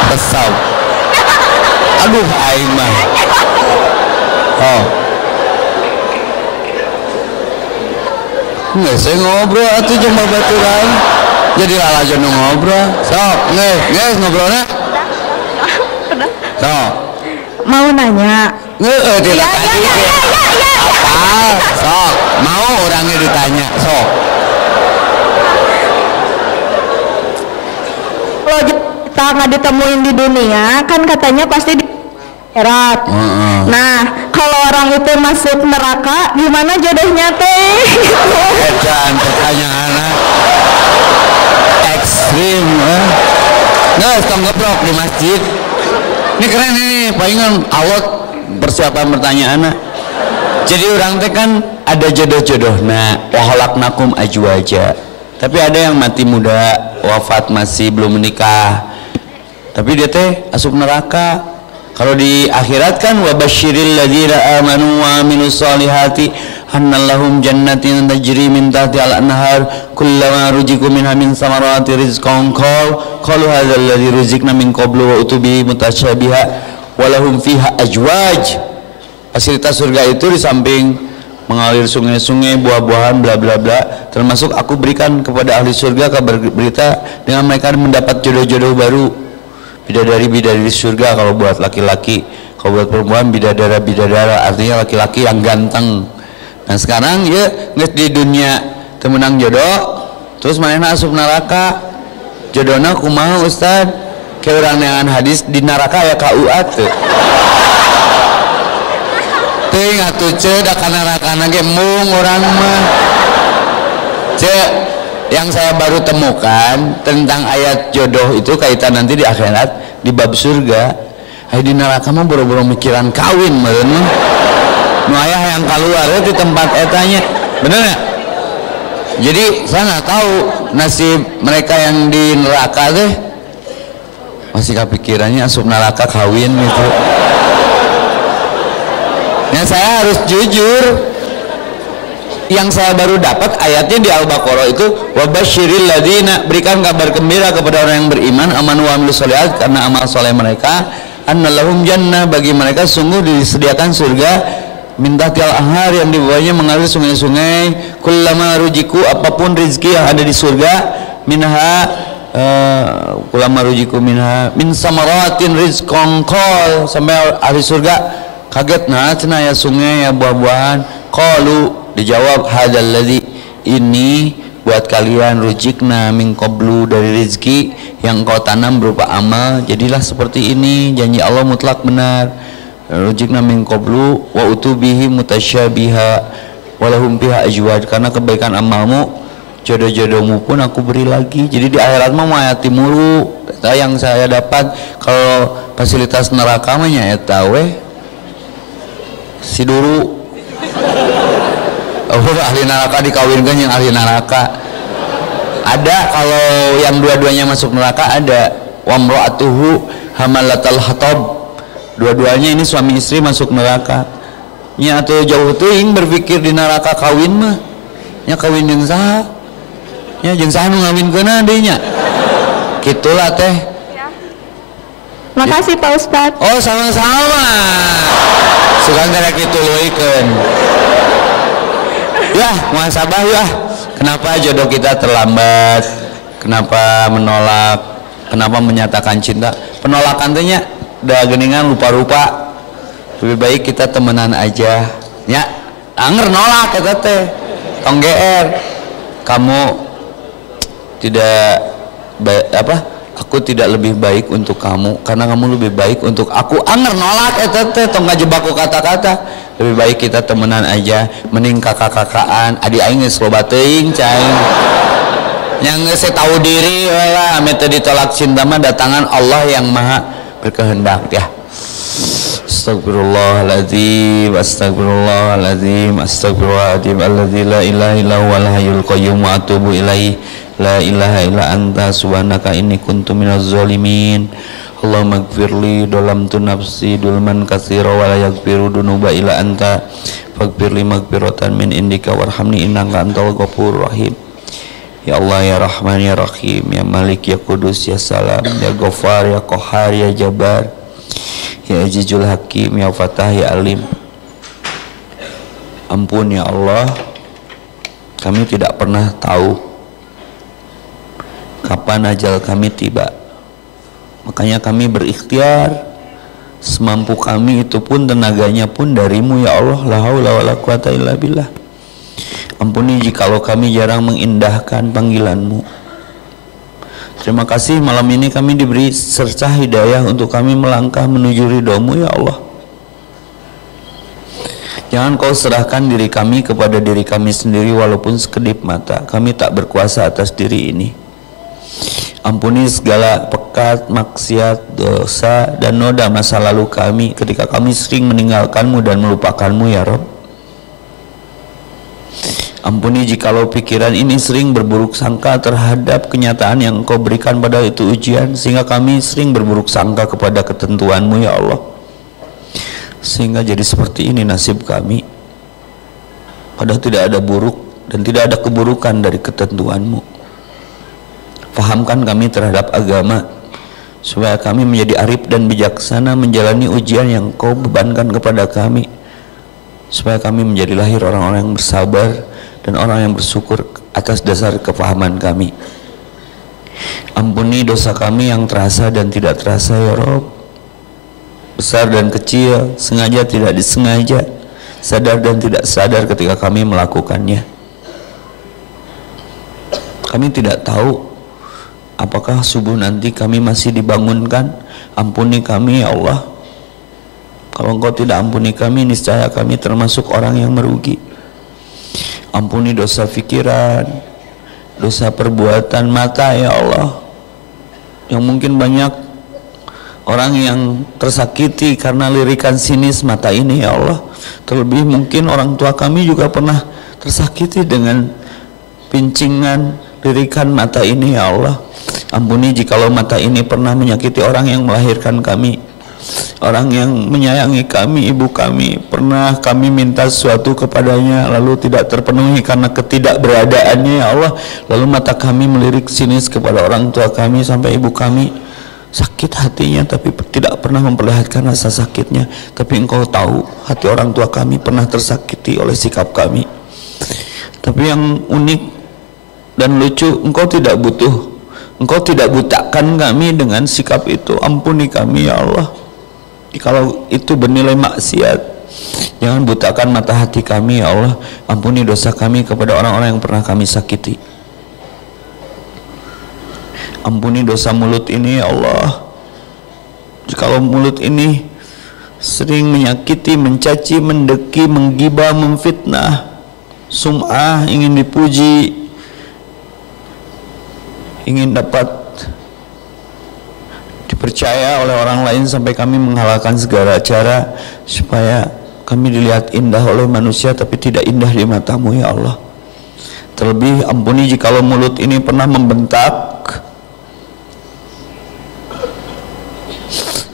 kesau aduh aing mah nggak saya ngobrol atuh jeung babaturan jadi lalajo nu ngobrol sok ngeus ngobrolna sok mau nanya tidak tadi apa sok mau orangnya ditanya sok kalau kita nggak ditemuin di dunia kan katanya pasti di akhirat. Nah kalau orang itu masuk neraka gimana jodohnya teh? Edan pertanyaan ekstrim nggak ngeblok di masjid ini keren ini palingan Allah persiapan pertanyaannya. Jadi orang teh kan ada jodoh-jodohna wa khalaqnakum azwaja. Tapi ada yang mati muda, wafat masih belum menikah. Tapi dia teh asup neraka. Kalau di akhirat kan wa basyiril ladzina amanu wa amilus solihati annallahum jannatin tajri min tahtiha al-anhar kullama ruziqu minha min samarati rizqan qalu hadzal ladzi ruziqna min qablu wa utubi mutasyabiha walahum fiha azwaj. Fasilitas surga itu di samping mengalir sungai-sungai, buah-buahan, bla bla bla, termasuk aku berikan kepada ahli surga kabar berita dengan mereka mendapat jodoh-jodoh baru, bidadari-bidadari surga kalau buat laki-laki. Kalau buat perempuan bidadara, artinya laki-laki yang ganteng. Nah sekarang ya nges di dunia temenang jodoh, terus manehna asup neraka. Jodohna kumaha Ustad? Kayak orang dengan hadis di neraka ya KUA tuh. Ting atuh ce da ka neraka ge mung orang mah. Ce yang saya baru temukan tentang ayat jodoh itu kaitan nanti di akhirat di bab surga. Di neraka mah boro-boro mikiran kawin meureun mah. Nu aya yang keluar di tempat etanya. Bener enggak? Jadi saya nggak tahu nasib mereka yang di neraka teh. Masih kepikirannya asup neraka kawin gitu. Ya saya harus jujur. Yang saya baru dapat ayatnya di Al-Baqarah itu wabasyiril ladina, berikan kabar gembira kepada orang yang beriman amanu wa amilus sholihat, karena amal soleh mereka annalahum jannah, bagi mereka sungguh disediakan surga min tahtil anhar, yang di bawahnya mengalir sungai-sungai, kullama rujiku, apapun rezeki yang ada di surga, minha kullama rujiku minha min samaratin rizqan qol, sampai ahli surga kaget nah cenah ya sungai ya buah-buahan, qalu dijawab hadzal ladzi, ini buat kalian rujikna min qablu, dari rezeki yang kau tanam berupa amal, jadilah seperti ini, janji Allah mutlak benar. Rujikna min qablu wa utubihi mutasyabiha walahum biha ajwad, karena kebaikan amalmu jodoh-jodohmu pun aku beri lagi. Jadi di akhirat mah mayati mulu. Yang saya dapat kalau fasilitas neraka mah nya eta we si duru. Ahli neraka dikawinkan yang ahli neraka. Ada kalau yang dua-duanya masuk neraka ada wamro'atuhu hamalatal hatab, dua-duanya ini suami istri masuk neraka. Nya atuh jauh teuing berpikir di neraka kawin mah. Nya kawin jeung saha? Nya jeung saha nu ngawinkeunna deui nya. Kitulah teh. Ya. Makasih Pak Ustadz. Oh sama-sama. Sugan gara kitu leuikeun. Ya, muhasabah ya. Kenapa jodoh kita terlambat? Kenapa menolak? Kenapa menyatakan cinta? Penolakan tehnya da geuningan rupa-rupa. Lebih baik kita temenan aja. Ya, anger nolak eta teh. Tong GR. Kamu tidak aku tidak lebih baik untuk kamu karena kamu lebih baik untuk aku. Anger nolak eta teh tong ngajebak ku kata-kata. Lebih baik kita temenan aja, mending kakak-kakaan. Adi aing geus loba teuing cai. Yang geus tahu diri lah, ame teu ditolak cinta mah datangan Allah yang Maha berkehendak ya. Astagfirullahaladzim, astagfirullahaladzim, astagfirullahaladzim, alladzi la ilaha illa huwal hayyul qayyum wa atubu ilaihi, la ilaha illa anta subhanaka inni kuntu minaz zalimin. Allahumma gfirli dolamtu nafsi dulman katsira wa la yaghfiru dunuba illa anta faghfirli maghfiratan min indika warhamni innaka antal ghafurur rahim. Ya Allah ya Rahman ya Rahim, ya Malik ya Kudus ya Salam, ya Ghaffar ya Qahhar ya Jabbar, ya Azizul Hakim ya Fatah ya Alim. Ampun ya Allah, kami tidak pernah tahu kapan ajal kami tiba. Makanya kami berikhtiar semampu kami, itu pun tenaganya pun darimu ya Allah. La haula wala quwata illa billah. Ampuni jikalau kami jarang mengindahkan panggilanmu. Terima kasih malam ini kami diberi serta hidayah untuk kami melangkah menuju ridhomu ya Allah. Jangan kau serahkan diri kami kepada diri kami sendiri walaupun sekedip mata. Kami tak berkuasa atas diri ini. Ampuni segala pekat, maksiat, dosa, dan noda masa lalu kami ketika kami sering meninggalkanmu dan melupakanmu ya Rabb. Ampuni jikalau pikiran ini sering berburuk sangka terhadap kenyataan yang Engkau berikan pada itu ujian, sehingga kami sering berburuk sangka kepada ketentuanmu ya Allah, sehingga jadi seperti ini nasib kami, padahal tidak ada buruk dan tidak ada keburukan dari ketentuanmu. Fahamkan kami terhadap agama supaya kami menjadi arif dan bijaksana menjalani ujian yang Kau bebankan kepada kami, supaya kami menjadi lahir orang-orang yang bersabar dan orang yang bersyukur atas dasar kefahaman kami. Ampuni dosa kami yang terasa dan tidak terasa ya Rabb. besar dan kecil, sengaja tidak disengaja, sadar dan tidak sadar ketika kami melakukannya. Kami tidak tahu apakah subuh nanti kami masih dibangunkan. Ampuni kami ya Allah. Kalau Engkau tidak ampuni kami, niscaya kami termasuk orang yang merugi. Ampuni dosa pikiran, dosa perbuatan mata ya Allah, yang mungkin banyak orang yang tersakiti karena lirikan sinis mata ini ya Allah. Terlebih mungkin orang tua kami juga pernah tersakiti dengan pincingan lirikan mata ini ya Allah. Ampuni jikalau mata ini pernah menyakiti orang yang melahirkan kami, orang yang menyayangi kami, ibu kami. Pernah kami minta sesuatu kepadanya lalu tidak terpenuhi karena ketidakberadaannya ya Allah. Lalu mata kami melirik sinis kepada orang tua kami sampai ibu kami sakit hatinya, tapi tidak pernah memperlihatkan rasa sakitnya. Tapi Engkau tahu hati orang tua kami pernah tersakiti oleh sikap kami. Tapi yang unik dan lucu, Engkau tidak butakan kami dengan sikap itu. Ampuni kami ya Allah. Kalau itu bernilai maksiat, jangan butakan mata hati kami ya Allah. Ampuni dosa kami kepada orang-orang yang pernah kami sakiti. Ampuni dosa mulut ini ya Allah. Jikalau mulut ini sering menyakiti, mencaci, mendeki, menggibah, memfitnah, sum'ah, ingin dipuji, ingin dapat dipercaya oleh orang lain, sampai kami menghalalkan segala cara supaya kami dilihat indah oleh manusia tapi tidak indah di matamu ya Allah. Terlebih ampuni jikalau mulut ini pernah membentak,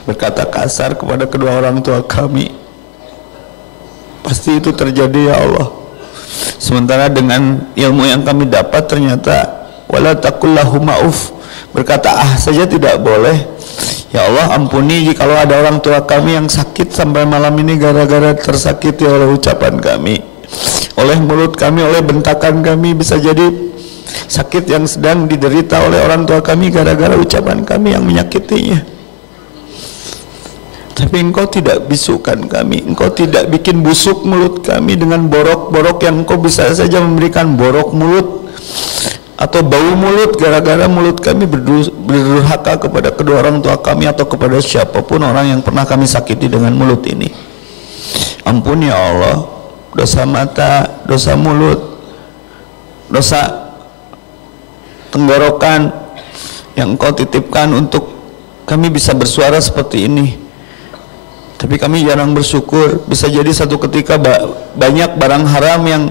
berkata kasar kepada kedua orang tua kami. Pasti itu terjadi ya Allah. Sementara dengan ilmu yang kami dapat ternyata wala taqul lahum ma'uf, berkata saja tidak boleh. Ya Allah, ampuni jikalau ada orang tua kami yang sakit sampai malam ini gara-gara tersakiti oleh ucapan kami, oleh mulut kami, oleh bentakan kami. Bisa jadi sakit yang sedang diderita oleh orang tua kami gara-gara ucapan kami yang menyakitinya. Tapi Engkau tidak bisukan kami, Engkau tidak bikin busuk mulut kami dengan borok-borok yang Engkau bisa saja memberikan borok mulut atau bau mulut gara-gara mulut kami berdurhaka kepada kedua orang tua kami atau kepada siapapun orang yang pernah kami sakiti dengan mulut ini. Ampuni ya Allah dosa mata, dosa mulut, dosa tenggorokan yang Engkau titipkan untuk kami bisa bersuara seperti ini. Tapi kami jarang bersyukur. Bisa jadi satu ketika banyak barang haram yang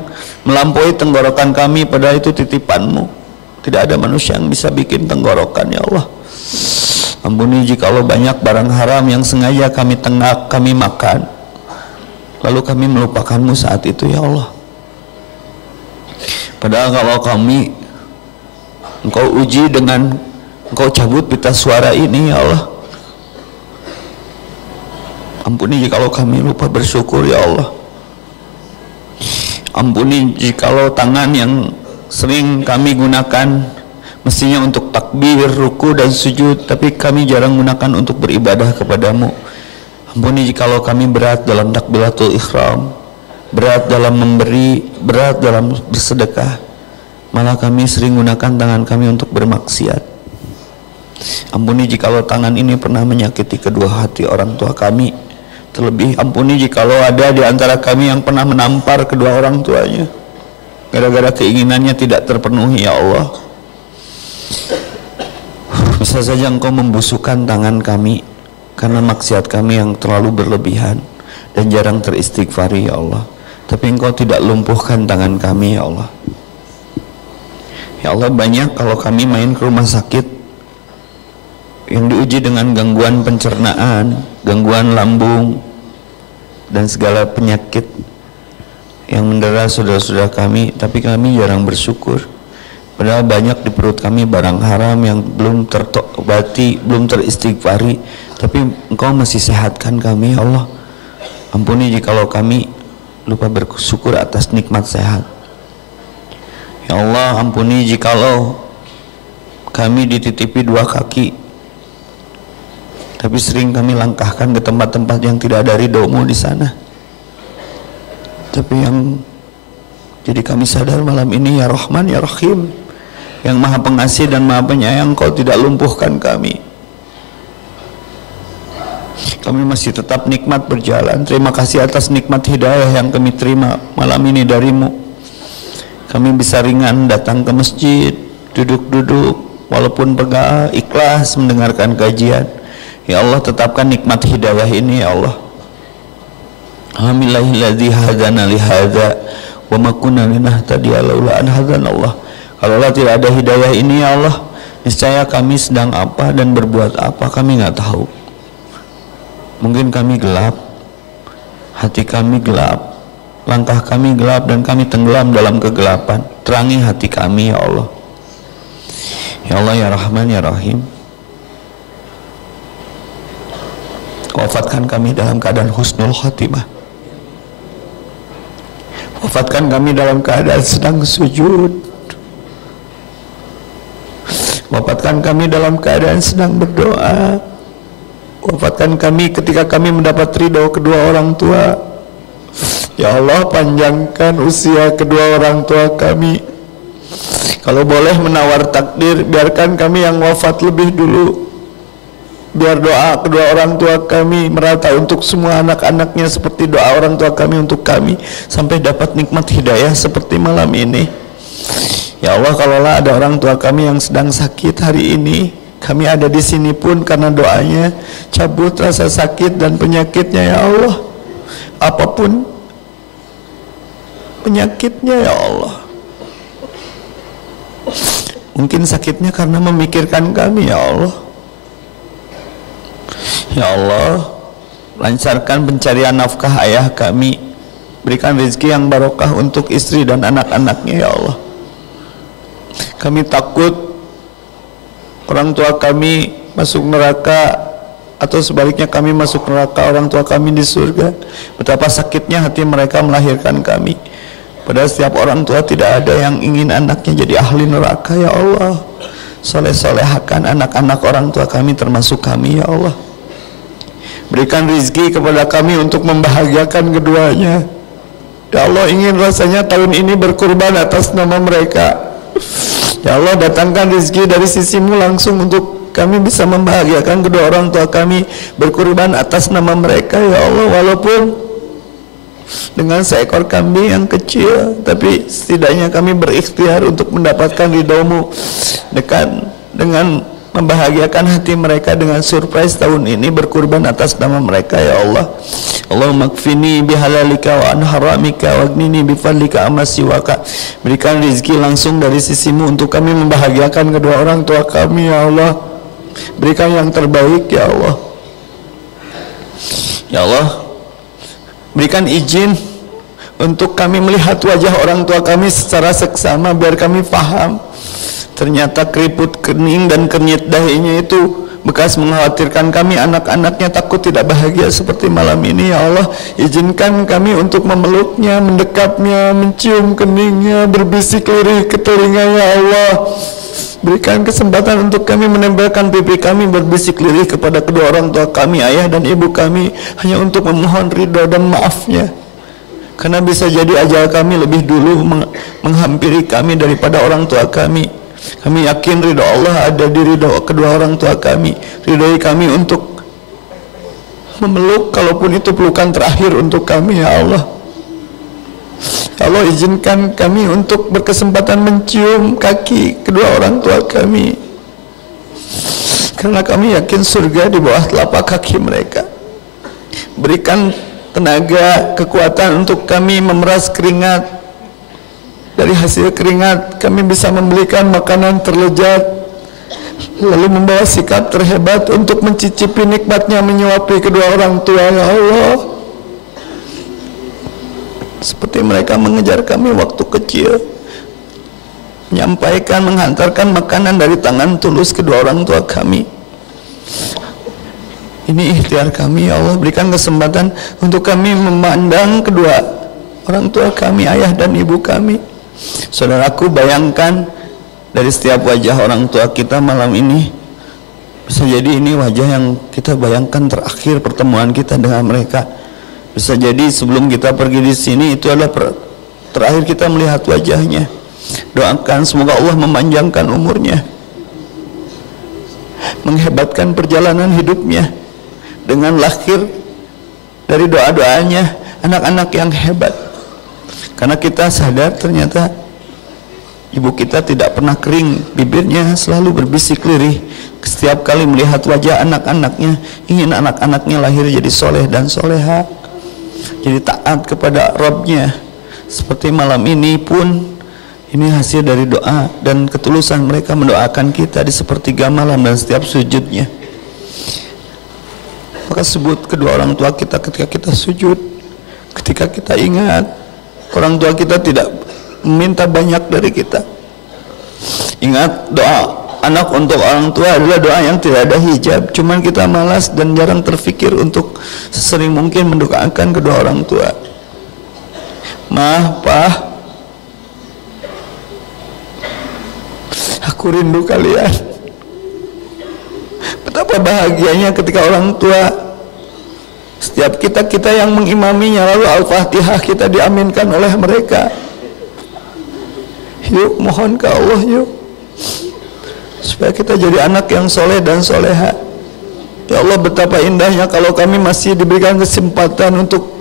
melampaui tenggorokan kami, padahal itu titipanmu. Tidak ada manusia yang bisa bikin tenggorokan ya Allah. Ampuni jikalau banyak barang haram yang sengaja kami tengak, kami makan, lalu kami melupakanmu saat itu ya Allah. Padahal kalau kami Engkau uji dengan Engkau cabut pita suara ini ya Allah. Ampuni jikalau kami lupa bersyukur ya Allah. Ampuni jikalau tangan yang sering kami gunakan mestinya untuk takbir, ruku dan sujud, tapi kami jarang gunakan untuk beribadah kepadamu. Ampuni jikalau kami berat dalam takbiratul ihram, berat dalam memberi, berat dalam bersedekah, malah kami sering gunakan tangan kami untuk bermaksiat. Ampuni jikalau tangan ini pernah menyakiti kedua hati orang tua kami. Terlebih ampuni jikalau ada di antara kami yang pernah menampar kedua orang tuanya gara-gara keinginannya tidak terpenuhi ya Allah. Bisa saja Engkau membusukkan tangan kami karena maksiat kami yang terlalu berlebihan dan jarang teristighfari ya Allah. Tapi Engkau tidak lumpuhkan tangan kami ya Allah. Ya Allah, banyak kalau kami main ke rumah sakit yang diuji dengan gangguan pencernaan, gangguan lambung, dan segala penyakit yang mendera saudara-saudara kami, tapi kami jarang bersyukur. Padahal banyak di perut kami barang haram yang belum terobati, belum teristighfari, tapi Engkau masih sehatkan kami ya Allah. Ampuni jikalau kami lupa bersyukur atas nikmat sehat. Ya Allah, ampuni jikalau kami dititipi dua kaki Tapi sering kami langkahkan ke tempat-tempat yang tidak ada ridho-Mu di sana. Tapi yang jadi kami sadar malam ini, ya Rahman ya Rahim, yang Maha Pengasih dan Maha Penyayang, Kau tidak lumpuhkan kami. Kami masih tetap nikmat berjalan. Terima kasih atas nikmat hidayah yang kami terima malam ini dari-Mu. Kami bisa ringan datang ke masjid, duduk-duduk, walaupun pegal, ikhlas mendengarkan kajian. Ya Allah, tetapkan nikmat hidayah ini ya Allah. Alhamdulillahilladzi hadana li hadza wa ma kunna linahtadiya laula an hadanallah. Kalaulah tidak ada hidayah ini ya Allah, niscaya kami sedang apa dan berbuat apa kami nggak tahu. Mungkin kami gelap, hati kami gelap, langkah kami gelap dan kami tenggelam dalam kegelapan. Terangi hati kami ya Allah. Ya Allah ya Rahman ya Rahim, wafatkan kami dalam keadaan husnul khatimah. Wafatkan kami dalam keadaan sedang sujud. Wafatkan kami dalam keadaan sedang berdoa. Wafatkan kami ketika kami mendapat ridho kedua orang tua. Ya Allah, panjangkan usia kedua orang tua kami. Kalau boleh menawar takdir, biarkan kami yang wafat lebih dulu. Biar doa kedua orang tua kami merata untuk semua anak-anaknya seperti doa orang tua kami untuk kami, sampai dapat nikmat hidayah seperti malam ini. Ya Allah, kalaulah ada orang tua kami yang sedang sakit hari ini, kami ada di sini pun karena doanya, cabut rasa sakit dan penyakitnya ya Allah. Apapun penyakitnya ya Allah. Mungkin sakitnya karena memikirkan kami ya Allah. Ya Allah, lancarkan pencarian nafkah ayah kami. Berikan rezeki yang barokah untuk istri dan anak-anaknya ya Allah. Kami takut orang tua kami masuk neraka, atau sebaliknya kami masuk neraka, orang tua kami di surga. Betapa sakitnya hati mereka melahirkan kami. Padahal setiap orang tua tidak ada yang ingin anaknya jadi ahli neraka ya Allah. Soleh-solehakan anak-anak orang tua kami termasuk kami ya Allah. Berikan rezeki kepada kami untuk membahagiakan keduanya. Ya Allah, ingin rasanya tahun ini berkurban atas nama mereka. Ya Allah, datangkan rezeki dari sisi-Mu langsung untuk kami bisa membahagiakan kedua orang tua kami, berkurban atas nama mereka ya Allah. Walaupun dengan seekor kambing yang kecil, tapi setidaknya kami berikhtiar untuk mendapatkan ridho-Mu dengan membahagiakan hati mereka dengan surprise tahun ini, berkurban atas nama mereka ya Allah. Allahumma kfini bihalalika wa an haramika wagnini bifadlika amma siwaka. Berikan rezeki langsung dari sisi-Mu untuk kami membahagiakan kedua orang tua kami ya Allah. Berikan yang terbaik ya Allah. Ya Allah, berikan izin untuk kami melihat wajah orang tua kami secara seksama, biar kami paham ternyata keriput kening dan kernyit dahinya itu bekas mengkhawatirkan kami, anak-anaknya takut tidak bahagia seperti malam ini ya Allah. Izinkan kami untuk memeluknya, mendekapnya, mencium keningnya, berbisik lirih ke telinga ya Allah. Berikan kesempatan untuk kami menempelkan pipi kami berbisik lirih kepada kedua orang tua kami, ayah dan ibu kami, hanya untuk memohon ridho dan maafnya. Karena bisa jadi ajal kami lebih dulu menghampiri kami daripada orang tua kami. Kami yakin ridho Allah ada di ridho kedua orang tua kami. Ridhoi kami untuk memeluk, kalaupun itu pelukan terakhir untuk kami ya Allah. Ya Allah, izinkan kami untuk berkesempatan mencium kaki kedua orang tua kami, karena kami yakin surga di bawah telapak kaki mereka. Berikan tenaga, kekuatan untuk kami memeras keringat. Dari hasil keringat kami bisa membelikan makanan terlezat, lalu membawa sikap terhebat untuk mencicipi nikmatnya menyuapi kedua orang tua ya Allah. Seperti mereka mengejar kami waktu kecil, menyampaikan, menghantarkan makanan dari tangan tulus kedua orang tua kami. Ini ikhtiar kami ya Allah. Berikan kesempatan untuk kami memandang kedua orang tua kami, ayah dan ibu kami. Saudaraku, bayangkan dari setiap wajah orang tua kita malam ini, Bisa jadi ini wajah yang kita bayangkan terakhir pertemuan kita dengan mereka. Bisa jadi sebelum kita pergi di sini itu adalah terakhir kita melihat wajahnya. Doakan semoga Allah memanjangkan umurnya, menghebatkan perjalanan hidupnya dengan lahir dari doa-doanya anak-anak yang hebat. Karena kita sadar ternyata ibu kita tidak pernah kering, bibirnya selalu berbisik lirih setiap kali melihat wajah anak-anaknya, ingin anak-anaknya lahir jadi soleh dan soleha, jadi taat kepada Rabbnya. Seperti malam ini pun, ini hasil dari doa dan ketulusan mereka mendoakan kita di sepertiga malam dan setiap sujudnya. Maka sebut kedua orang tua kita ketika kita sujud, ketika kita ingat orang tua kita tidak meminta banyak dari kita. Ingat, doa anak untuk orang tua adalah doa yang tidak ada hijab. Cuman kita malas dan jarang terfikir untuk sesering mungkin mendoakan kedua orang tua. Ma, Pa, aku rindu kalian. Betapa bahagianya ketika orang tua, setiap kita yang mengimaminya, lalu Al-Fatihah kita diaminkan oleh mereka. Yuk, mohon ke Allah yuk, supaya kita jadi anak yang soleh dan soleha. Ya Allah, betapa indahnya kalau kami masih diberikan kesempatan untuk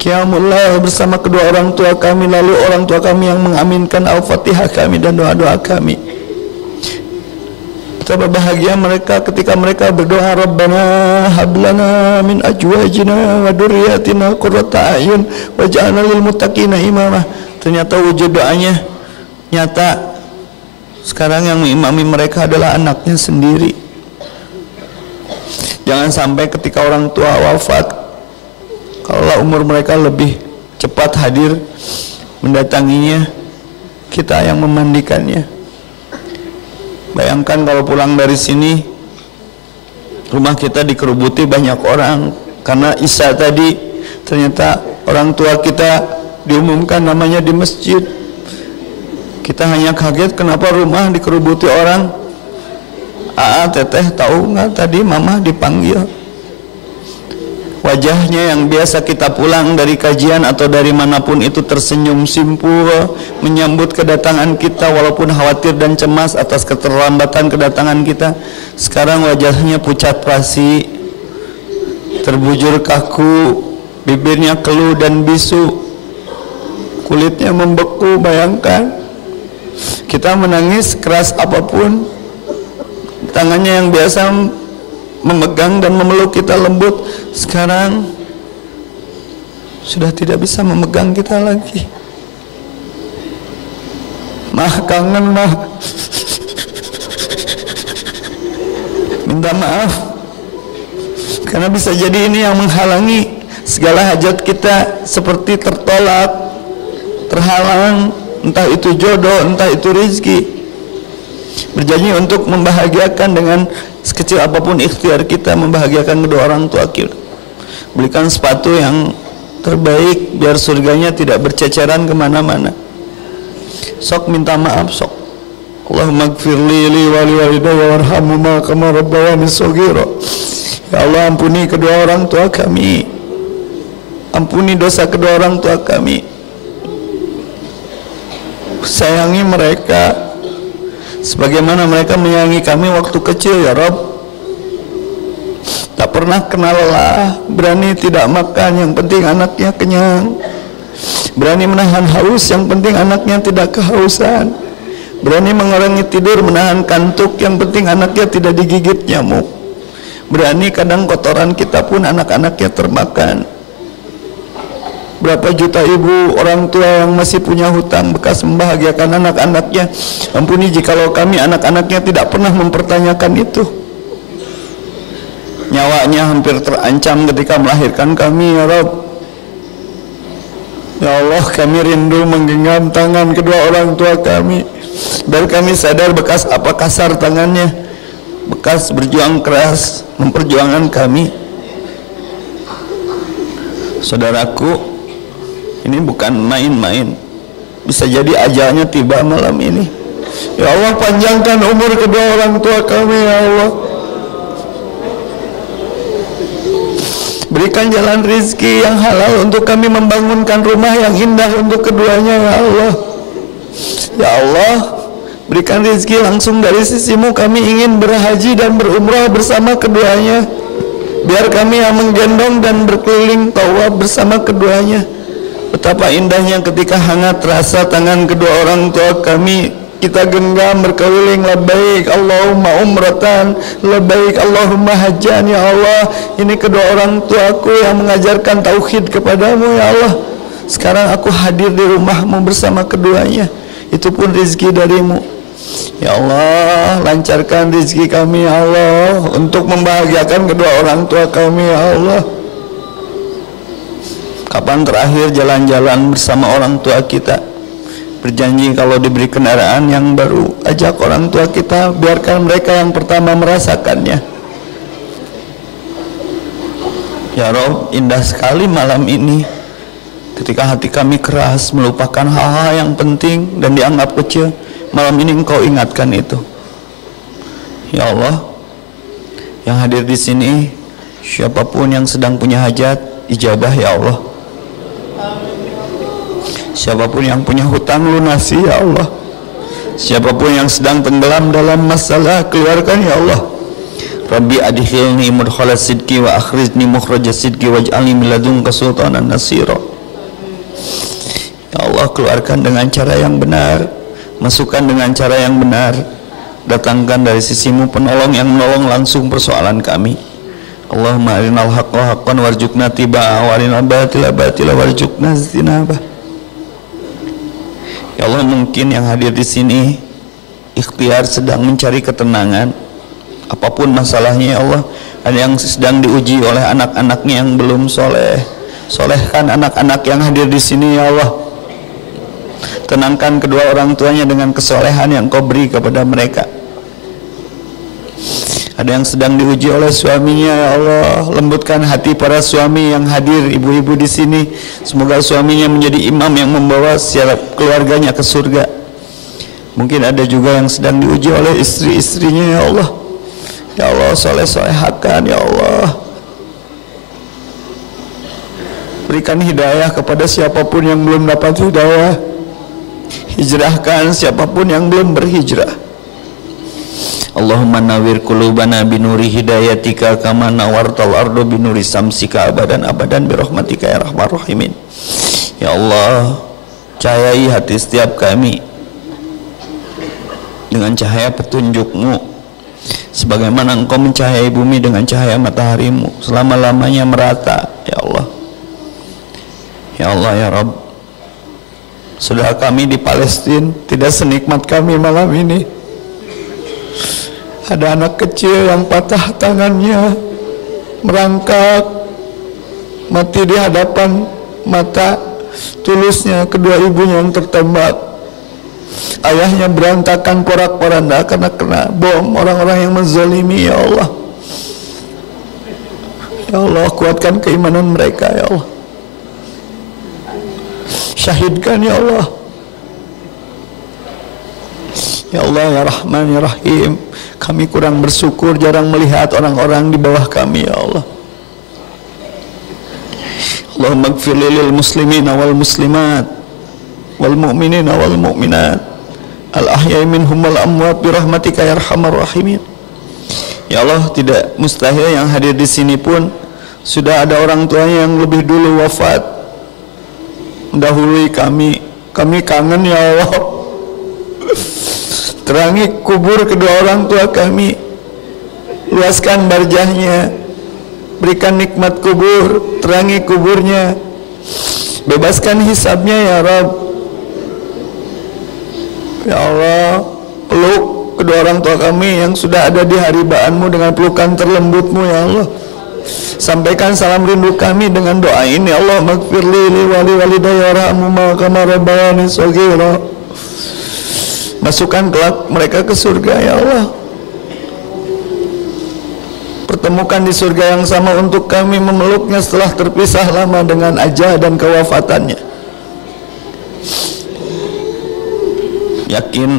qiyamul lail bersama kedua orang tua kami, lalu orang tua kami yang mengaminkan Al-Fatihah kami dan doa-doa kami. Betapa bahagia mereka ketika mereka berdoa, Rabbana hablana min ajwajina wa dzurriyyatina qurrata a'yun waj'alna lil muttaqina imama. Ternyata wujud doanya nyata. Sekarang yang mengimami mereka adalah anaknya sendiri. Jangan sampai ketika orang tua wafat, kalau umur mereka lebih cepat hadir mendatanginya, kita yang memandikannya. Bayangkan kalau pulang dari sini, rumah kita dikerubuti banyak orang karena Isya tadi, ternyata orang tua kita diumumkan namanya di masjid. Kita hanya kaget kenapa rumah dikerubuti orang. Teteh tahu nggak tadi mama dipanggil. Wajahnya yang biasa kita pulang dari kajian atau dari manapun itu tersenyum simpul menyambut kedatangan kita walaupun khawatir dan cemas atas keterlambatan kedatangan kita. Sekarang wajahnya pucat pasi, terbujur kaku, bibirnya keluh dan bisu, kulitnya membeku. Bayangkan kita menangis keras apapun, tangannya yang biasa memegang dan memeluk kita lembut, sekarang sudah tidak bisa memegang kita lagi. Mah, kangen mah, minta maaf karena bisa jadi ini yang menghalangi segala hajat kita, seperti tertolak, terhalang, entah itu jodoh, entah itu rezeki. Berjanji untuk membahagiakan dengan sekecil apapun ikhtiar kita, membahagiakan kedua orang tua kita. Belikan sepatu yang terbaik biar surganya tidak berceceran kemana-mana. Sok minta maaf, sok. Allahumma gfirli li wa li walidayya warhamhuma kama rabbayani shaghira. Ya Allah, ampuni kedua orang tua kami, ampuni dosa kedua orang tua kami, sayangi mereka sebagaimana mereka menyayangi kami waktu kecil ya Rabb. Tak pernah kenal lelah, berani tidak makan, yang penting anaknya kenyang. Berani menahan haus, yang penting anaknya tidak kehausan. Berani mengurangi tidur, menahan kantuk, yang penting anaknya tidak digigit nyamuk. Berani kadang kotoran kita pun anak-anaknya termakan. Berapa juta ibu orang tua yang masih punya hutang bekas membahagiakan anak-anaknya. Ampuni jikalau kami anak-anaknya tidak pernah mempertanyakan itu. Nyawanya hampir terancam ketika melahirkan kami ya Rabb. Ya Allah, kami rindu menggenggam tangan kedua orang tua kami, biar kami sadar bekas apa kasar tangannya, bekas berjuang keras memperjuangkan kami. Saudaraku, ini bukan main-main. Bisa jadi ajalnya tiba malam ini. Ya Allah, panjangkan umur kedua orang tua kami ya Allah. Berikan jalan rizki yang halal untuk kami membangunkan rumah yang indah untuk keduanya ya Allah. Ya Allah, berikan rizki langsung dari sisimu. Kami ingin berhaji dan berumrah bersama keduanya. Biar kami yang menggendong dan berkeliling tawaf bersama keduanya. Betapa indahnya ketika hangat rasa tangan kedua orang tua kami. Kita genggam berkeliling, labbaik Allahumma umratan, labbaik Allahumma hajjan ya Allah. Ini kedua orang tuaku yang mengajarkan tauhid kepadamu ya Allah. Sekarang aku hadir di rumahmu bersama keduanya. Itu pun rezeki darimu ya Allah. Lancarkan rezeki kami ya Allah, untuk membahagiakan kedua orang tua kami ya Allah. Kapan terakhir jalan-jalan bersama orang tua kita? Berjanji kalau diberi kendaraan yang baru, ajak orang tua kita, biarkan mereka yang pertama merasakannya. Ya Rob, indah sekali malam ini ketika hati kami keras melupakan hal-hal yang penting dan dianggap kecil. Malam ini Engkau ingatkan itu. Ya Allah, yang hadir di sini, siapapun yang sedang punya hajat, ijabah ya Allah. Siapapun yang punya hutang, lunasi ya Allah. Siapapun yang sedang tenggelam dalam masalah, keluarkan ya Allah. Rabbi adkhilni mudkhala sidqi wa akhrizni mukhraja sidqi waj'alni min ladunka sultanan nasira. Ya Allah, keluarkan dengan cara yang benar, masukkan dengan cara yang benar, datangkan dari sisimu penolong yang menolong langsung persoalan kami. Allahumma arinal haqqa haqqan warzuqna tibaa wa arinal batila batila warzuqna ijtinabah. Ya Allah, mungkin yang hadir di sini ikhtiar sedang mencari ketenangan, apapun masalahnya ya Allah. Ada yang sedang diuji oleh anak-anaknya yang belum soleh. Solehkan anak-anak yang hadir di sini ya Allah. Tenangkan kedua orang tuanya dengan kesolehan yang Kau beri kepada mereka. Ada yang sedang diuji oleh suaminya ya Allah. Lembutkan hati para suami yang hadir, ibu-ibu di sini. Semoga suaminya menjadi imam yang membawa setiap keluarganya ke surga. Mungkin ada juga yang sedang diuji oleh istri-istrinya ya Allah. Ya Allah, soleh-solehakan ya Allah. Berikan hidayah kepada siapapun yang belum dapat hidayah. Hijrahkan siapapun yang belum berhijrah. Allahumma nawir qulubana binuri hidayatika kama nawartal ardu binuri samsika abadan abadan birahmatika ya rahman rahimin. Ya Allah, cahayai hati setiap kami dengan cahaya petunjuk-Mu, sebagaimana Engkau mencahayai bumi dengan cahaya matahari-Mu selama-lamanya merata ya Allah. Ya Allah ya Rabb, saudara kami di Palestina tidak senikmat kami malam ini. Ada anak kecil yang patah tangannya, merangkak, mati di hadapan mata tulusnya kedua ibunya yang tertembak. Ayahnya berantakan porak-poranda karena kena bom orang-orang yang menzalimi ya Allah. Ya Allah, kuatkan keimanan mereka ya Allah. Syahidkan ya Allah. Ya Allah ya Rahman ya Rahim, kami kurang bersyukur jarang melihat orang-orang di bawah kami ya Allah. Allahumma ighfir lil muslimina wal muslimat wal mu'minina wal mu'minat al ahya'i minhum wal amwat bi rahmatika ya arhamar rahimin. Ya Allah, tidak mustahil yang hadir di sini pun sudah ada orang tuanya yang lebih dulu wafat mendahului kami. Kami kangen ya Allah. Terangi kubur kedua orang tua kami, luaskan barjahnya, berikan nikmat kubur, terangi kuburnya, bebaskan hisabnya ya Rabb. Ya Allah, peluk kedua orang tua kami yang sudah ada di haribaan-Mu dengan pelukan terlembut-Mu ya Allah. Sampaikan salam rindu kami dengan doa ini. Allah maghfirli li wali walidayya warhamhuma kama rabbayani shaghira. Masukkan kelak mereka ke surga ya Allah. Pertemukan di surga yang sama untuk kami memeluknya setelah terpisah lama dengan ajal dan kewafatannya. Yakin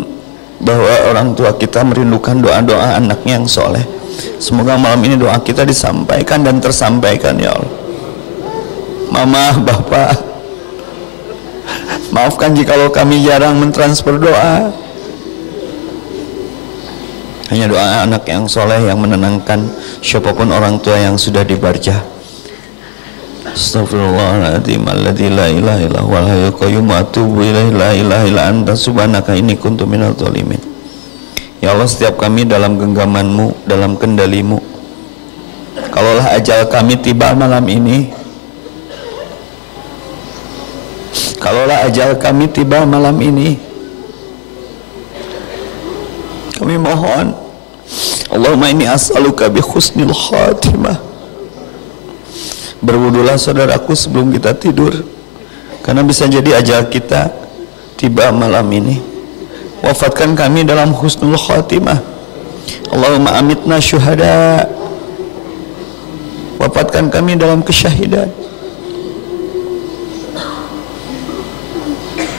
bahwa orang tua kita merindukan doa-doa anaknya yang soleh. Semoga malam ini doa kita disampaikan dan tersampaikan ya Allah. Mama, Bapak, maafkan jikalau kami jarang mentransfer doa. Hanya doa anak yang soleh yang menenangkan siapapun orang tua yang sudah dibarjah. Astaghfirullahaladzim alladzi la ilaha illa huwal hayyul qayyum wa atubu ilaihi la ilaha illa anta subhanaka inni kuntu minadh dhalimin. Ya Allah, setiap kami dalam genggaman-Mu, dalam kendali-Mu. Kalaulah ajal kami tiba malam ini, kalaulah ajal kami tiba malam ini, kami mohon, Allahumma inni as'aluka bi husnil khatimah. Berwudulah saudaraku sebelum kita tidur, karena bisa jadi ajal kita tiba malam ini. Wafatkan kami dalam husnul khatimah. Allahumma amitna syuhada. Wafatkan kami dalam kesyahidan.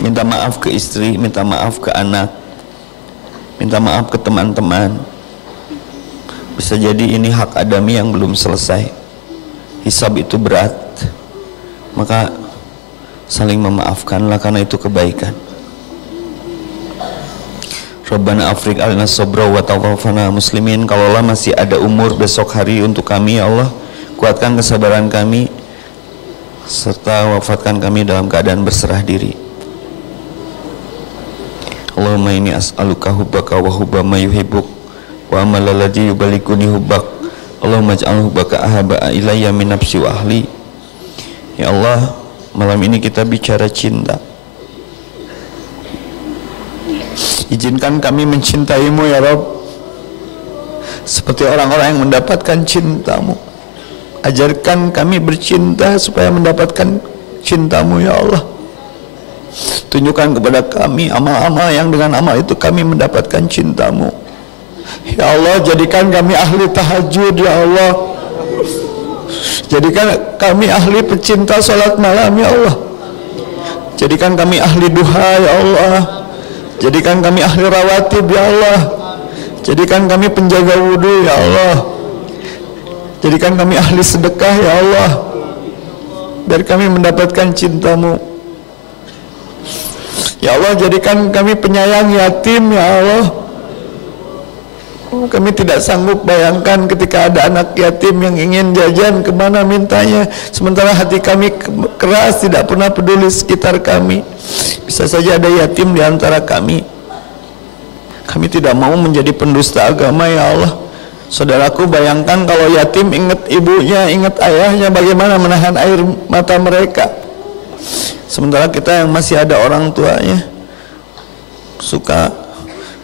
Minta maaf ke istri, minta maaf ke anak, minta maaf ke teman-teman. Bisa jadi ini hak adami yang belum selesai. Hisab itu berat, maka saling memaafkanlah, karena itu kebaikan. Rabbana afrik alina sabra wa tawaffana muslimin. Kalaulah masih ada umur besok hari untuk kami, ya Allah, kuatkan kesabaran kami serta wafatkan kami dalam keadaan berserah diri. Allahumma inni as'aluka hubbaka wa hubba ma yuhibbuk wa amal alladhi yubalikuni hubbak. Allahumma ij'al hubbaka ahabba ilayya min nafsi wa ahli. Ya Allah, malam ini kita bicara cinta. Izinkan kami mencintai-Mu ya Rabb, seperti orang-orang yang mendapatkan cinta-Mu. Ajarkan kami bercinta supaya mendapatkan cinta-Mu ya Allah. Tunjukkan kepada kami amal-amal yang dengan amal itu kami mendapatkan cinta-Mu. Ya Allah, jadikan kami ahli tahajud ya Allah. Jadikan kami ahli pecinta salat malam ya Allah. Jadikan kami ahli duha ya Allah. Jadikan kami ahli rawatib ya Allah. Jadikan kami penjaga wudu ya Allah. Jadikan kami ahli sedekah ya Allah, biar kami mendapatkan cinta-Mu. Ya Allah, jadikan kami penyayang yatim ya Allah. Kami tidak sanggup bayangkan ketika ada anak yatim yang ingin jajan, kemana mintanya, sementara hati kami keras, tidak pernah peduli sekitar kami. Bisa saja ada yatim di antara kami. Kami tidak mau menjadi pendusta agama ya Allah. Saudaraku, bayangkan kalau yatim ingat ibunya, ingat ayahnya, bagaimana menahan air mata mereka. Sementara kita yang masih ada orang tuanya suka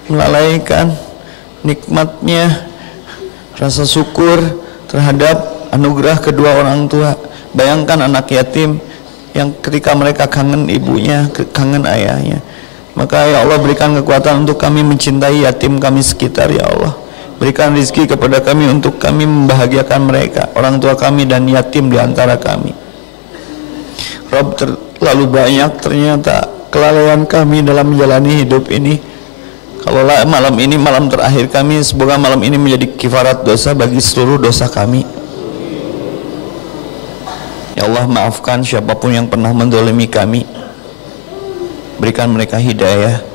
melalaikan nikmatnya, rasa syukur terhadap anugerah kedua orang tua. Bayangkan anak yatim yang ketika mereka kangen ibunya, kangen ayahnya. Maka ya Allah, berikan kekuatan untuk kami mencintai yatim kami sekitar ya Allah. Berikan rezeki kepada kami untuk kami membahagiakan mereka, orang tua kami dan yatim di antara kami. Rabb, terlalu banyak ternyata kelalaian kami dalam menjalani hidup ini. Kalau malam ini malam terakhir kami, semoga malam ini menjadi kifarat dosa bagi seluruh dosa kami. Ya Allah, maafkan siapapun yang pernah menzalimi kami. Berikan mereka hidayah,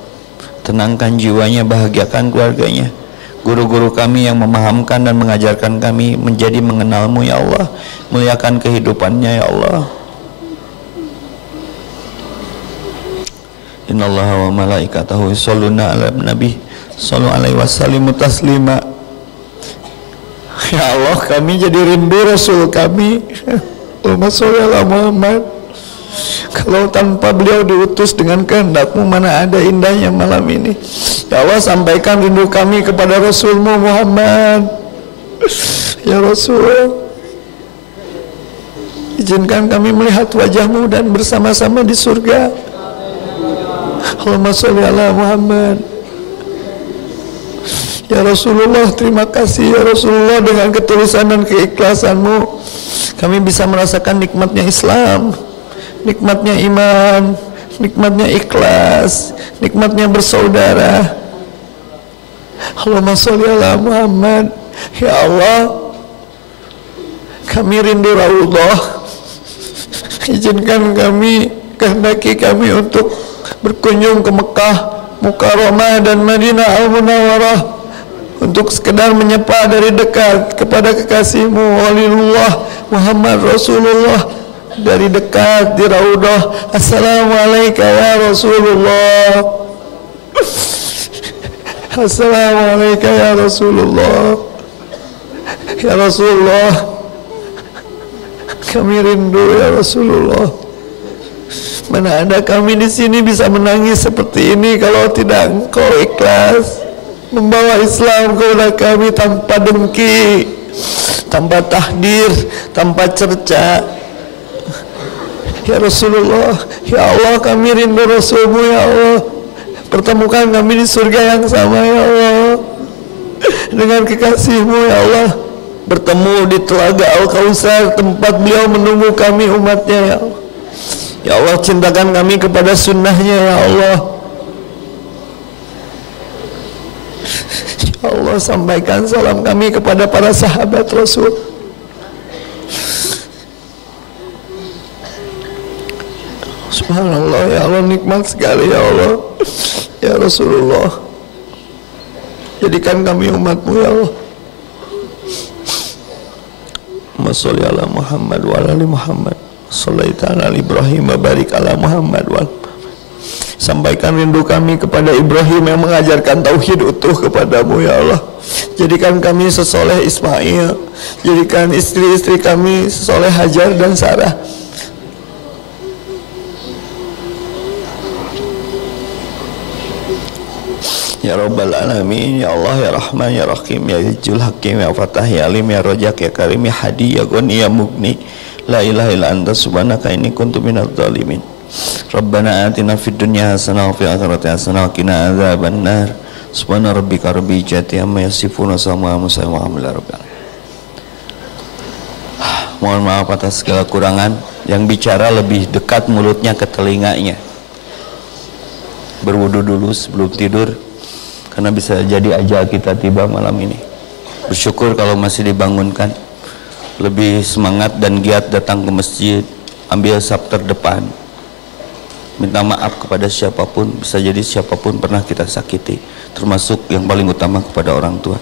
tenangkan jiwanya, bahagiakan keluarganya. Guru-guru kami yang memahamkan dan mengajarkan kami menjadi mengenal-Mu ya Allah, muliakan kehidupannya ya Allah. Innallaha wa malaikatahu yusholluna 'alan nabi sallu alaihi wasallimu taslima. Ya Allah, kami jadi rindu Rasul kami. Allahumma sholli ala Muhammad. Kalau tanpa beliau diutus dengan kehendak-Mu, mana ada indahnya malam ini. Ya Allah, sampaikan rindu kami kepada Rasul-Mu Muhammad. Ya Rasul, izinkan kami melihat wajah-Mu dan bersama-sama di surga. Allahumma sholli ala Muhammad. Ya Rasulullah, terima kasih ya Rasulullah, dengan ketulusan dan keikhlasan-Mu kami bisa merasakan nikmatnya Islam, nikmatnya iman, nikmatnya ikhlas, nikmatnya bersaudara. Allahumma sholli ala Muhammad. Ya Allah, kami rindu Raudhah, izinkan kami, kehendaki kami untuk berkunjung ke Mekah Mukarramah dan Madinah Al-Munawwarah untuk sekedar menyapa dari dekat kepada kekasihmu Waliyullah Muhammad Rasulullah dari dekat di Raudhah. Assalamualaikum ya Rasulullah. Assalamualaikum ya Rasulullah. Ya Rasulullah, kami rindu ya Rasulullah. Mana ada kami di sini bisa menangis seperti ini kalau tidak Engkau ikhlas membawa Islam kepada kami tanpa dengki, tanpa tahdir, tanpa cerca. Ya Rasulullah, ya Allah, kami rindu Rasulmu ya Allah. Pertemukan kami di surga yang sama ya Allah dengan kekasihmu ya Allah. Bertemu di Telaga Al-Kautsar, tempat beliau menunggu kami umatnya ya Allah. Ya Allah, cintakan kami kepada sunnahnya ya Allah. Ya Allah, sampaikan salam kami kepada para sahabat Rasul. Subhanallah ya Allah, nikmat sekali ya Allah. Ya Rasulullah, jadikan kami umatmu ya Allah. Sholli ala Muhammad wa ala ali Muhammad. Shallaita ala Ibrahim wa barik ala Muhammad wa. Sampaikan rindu kami kepada Ibrahim yang mengajarkan tauhid utuh kepadamu ya Allah. Jadikan kami sesoleh Ismail. Jadikan istri-istri kami sesoleh Hajar dan Sarah. Ya Rabbal Alamin, ya Allah, ya Rahman, ya Rahim, ya Hijjul Hakim, ya Fatah, ya Alim, ya Rojak, ya Karim, ya Hadi, ya Ghani, ya Mugni. La ilaha illa anta subhanaka inni kuntu minadh dhalimin. Rabbana atina fid dunya hasanah wa fil akhirati hasanah wa qina adzaban nar. Subhana rabbika rabbil izzati amma yasifun wa salamun alal mursalin. Mohon maaf atas segala kurangan. Yang bicara lebih dekat mulutnya ke telinganya. Berwudu dulu sebelum tidur, karena bisa jadi ajal kita tiba malam ini. Bersyukur kalau masih dibangunkan. Lebih semangat dan giat datang ke masjid, ambil saf terdepan. Minta maaf kepada siapapun, bisa jadi siapapun pernah kita sakiti, termasuk yang paling utama kepada orang tua.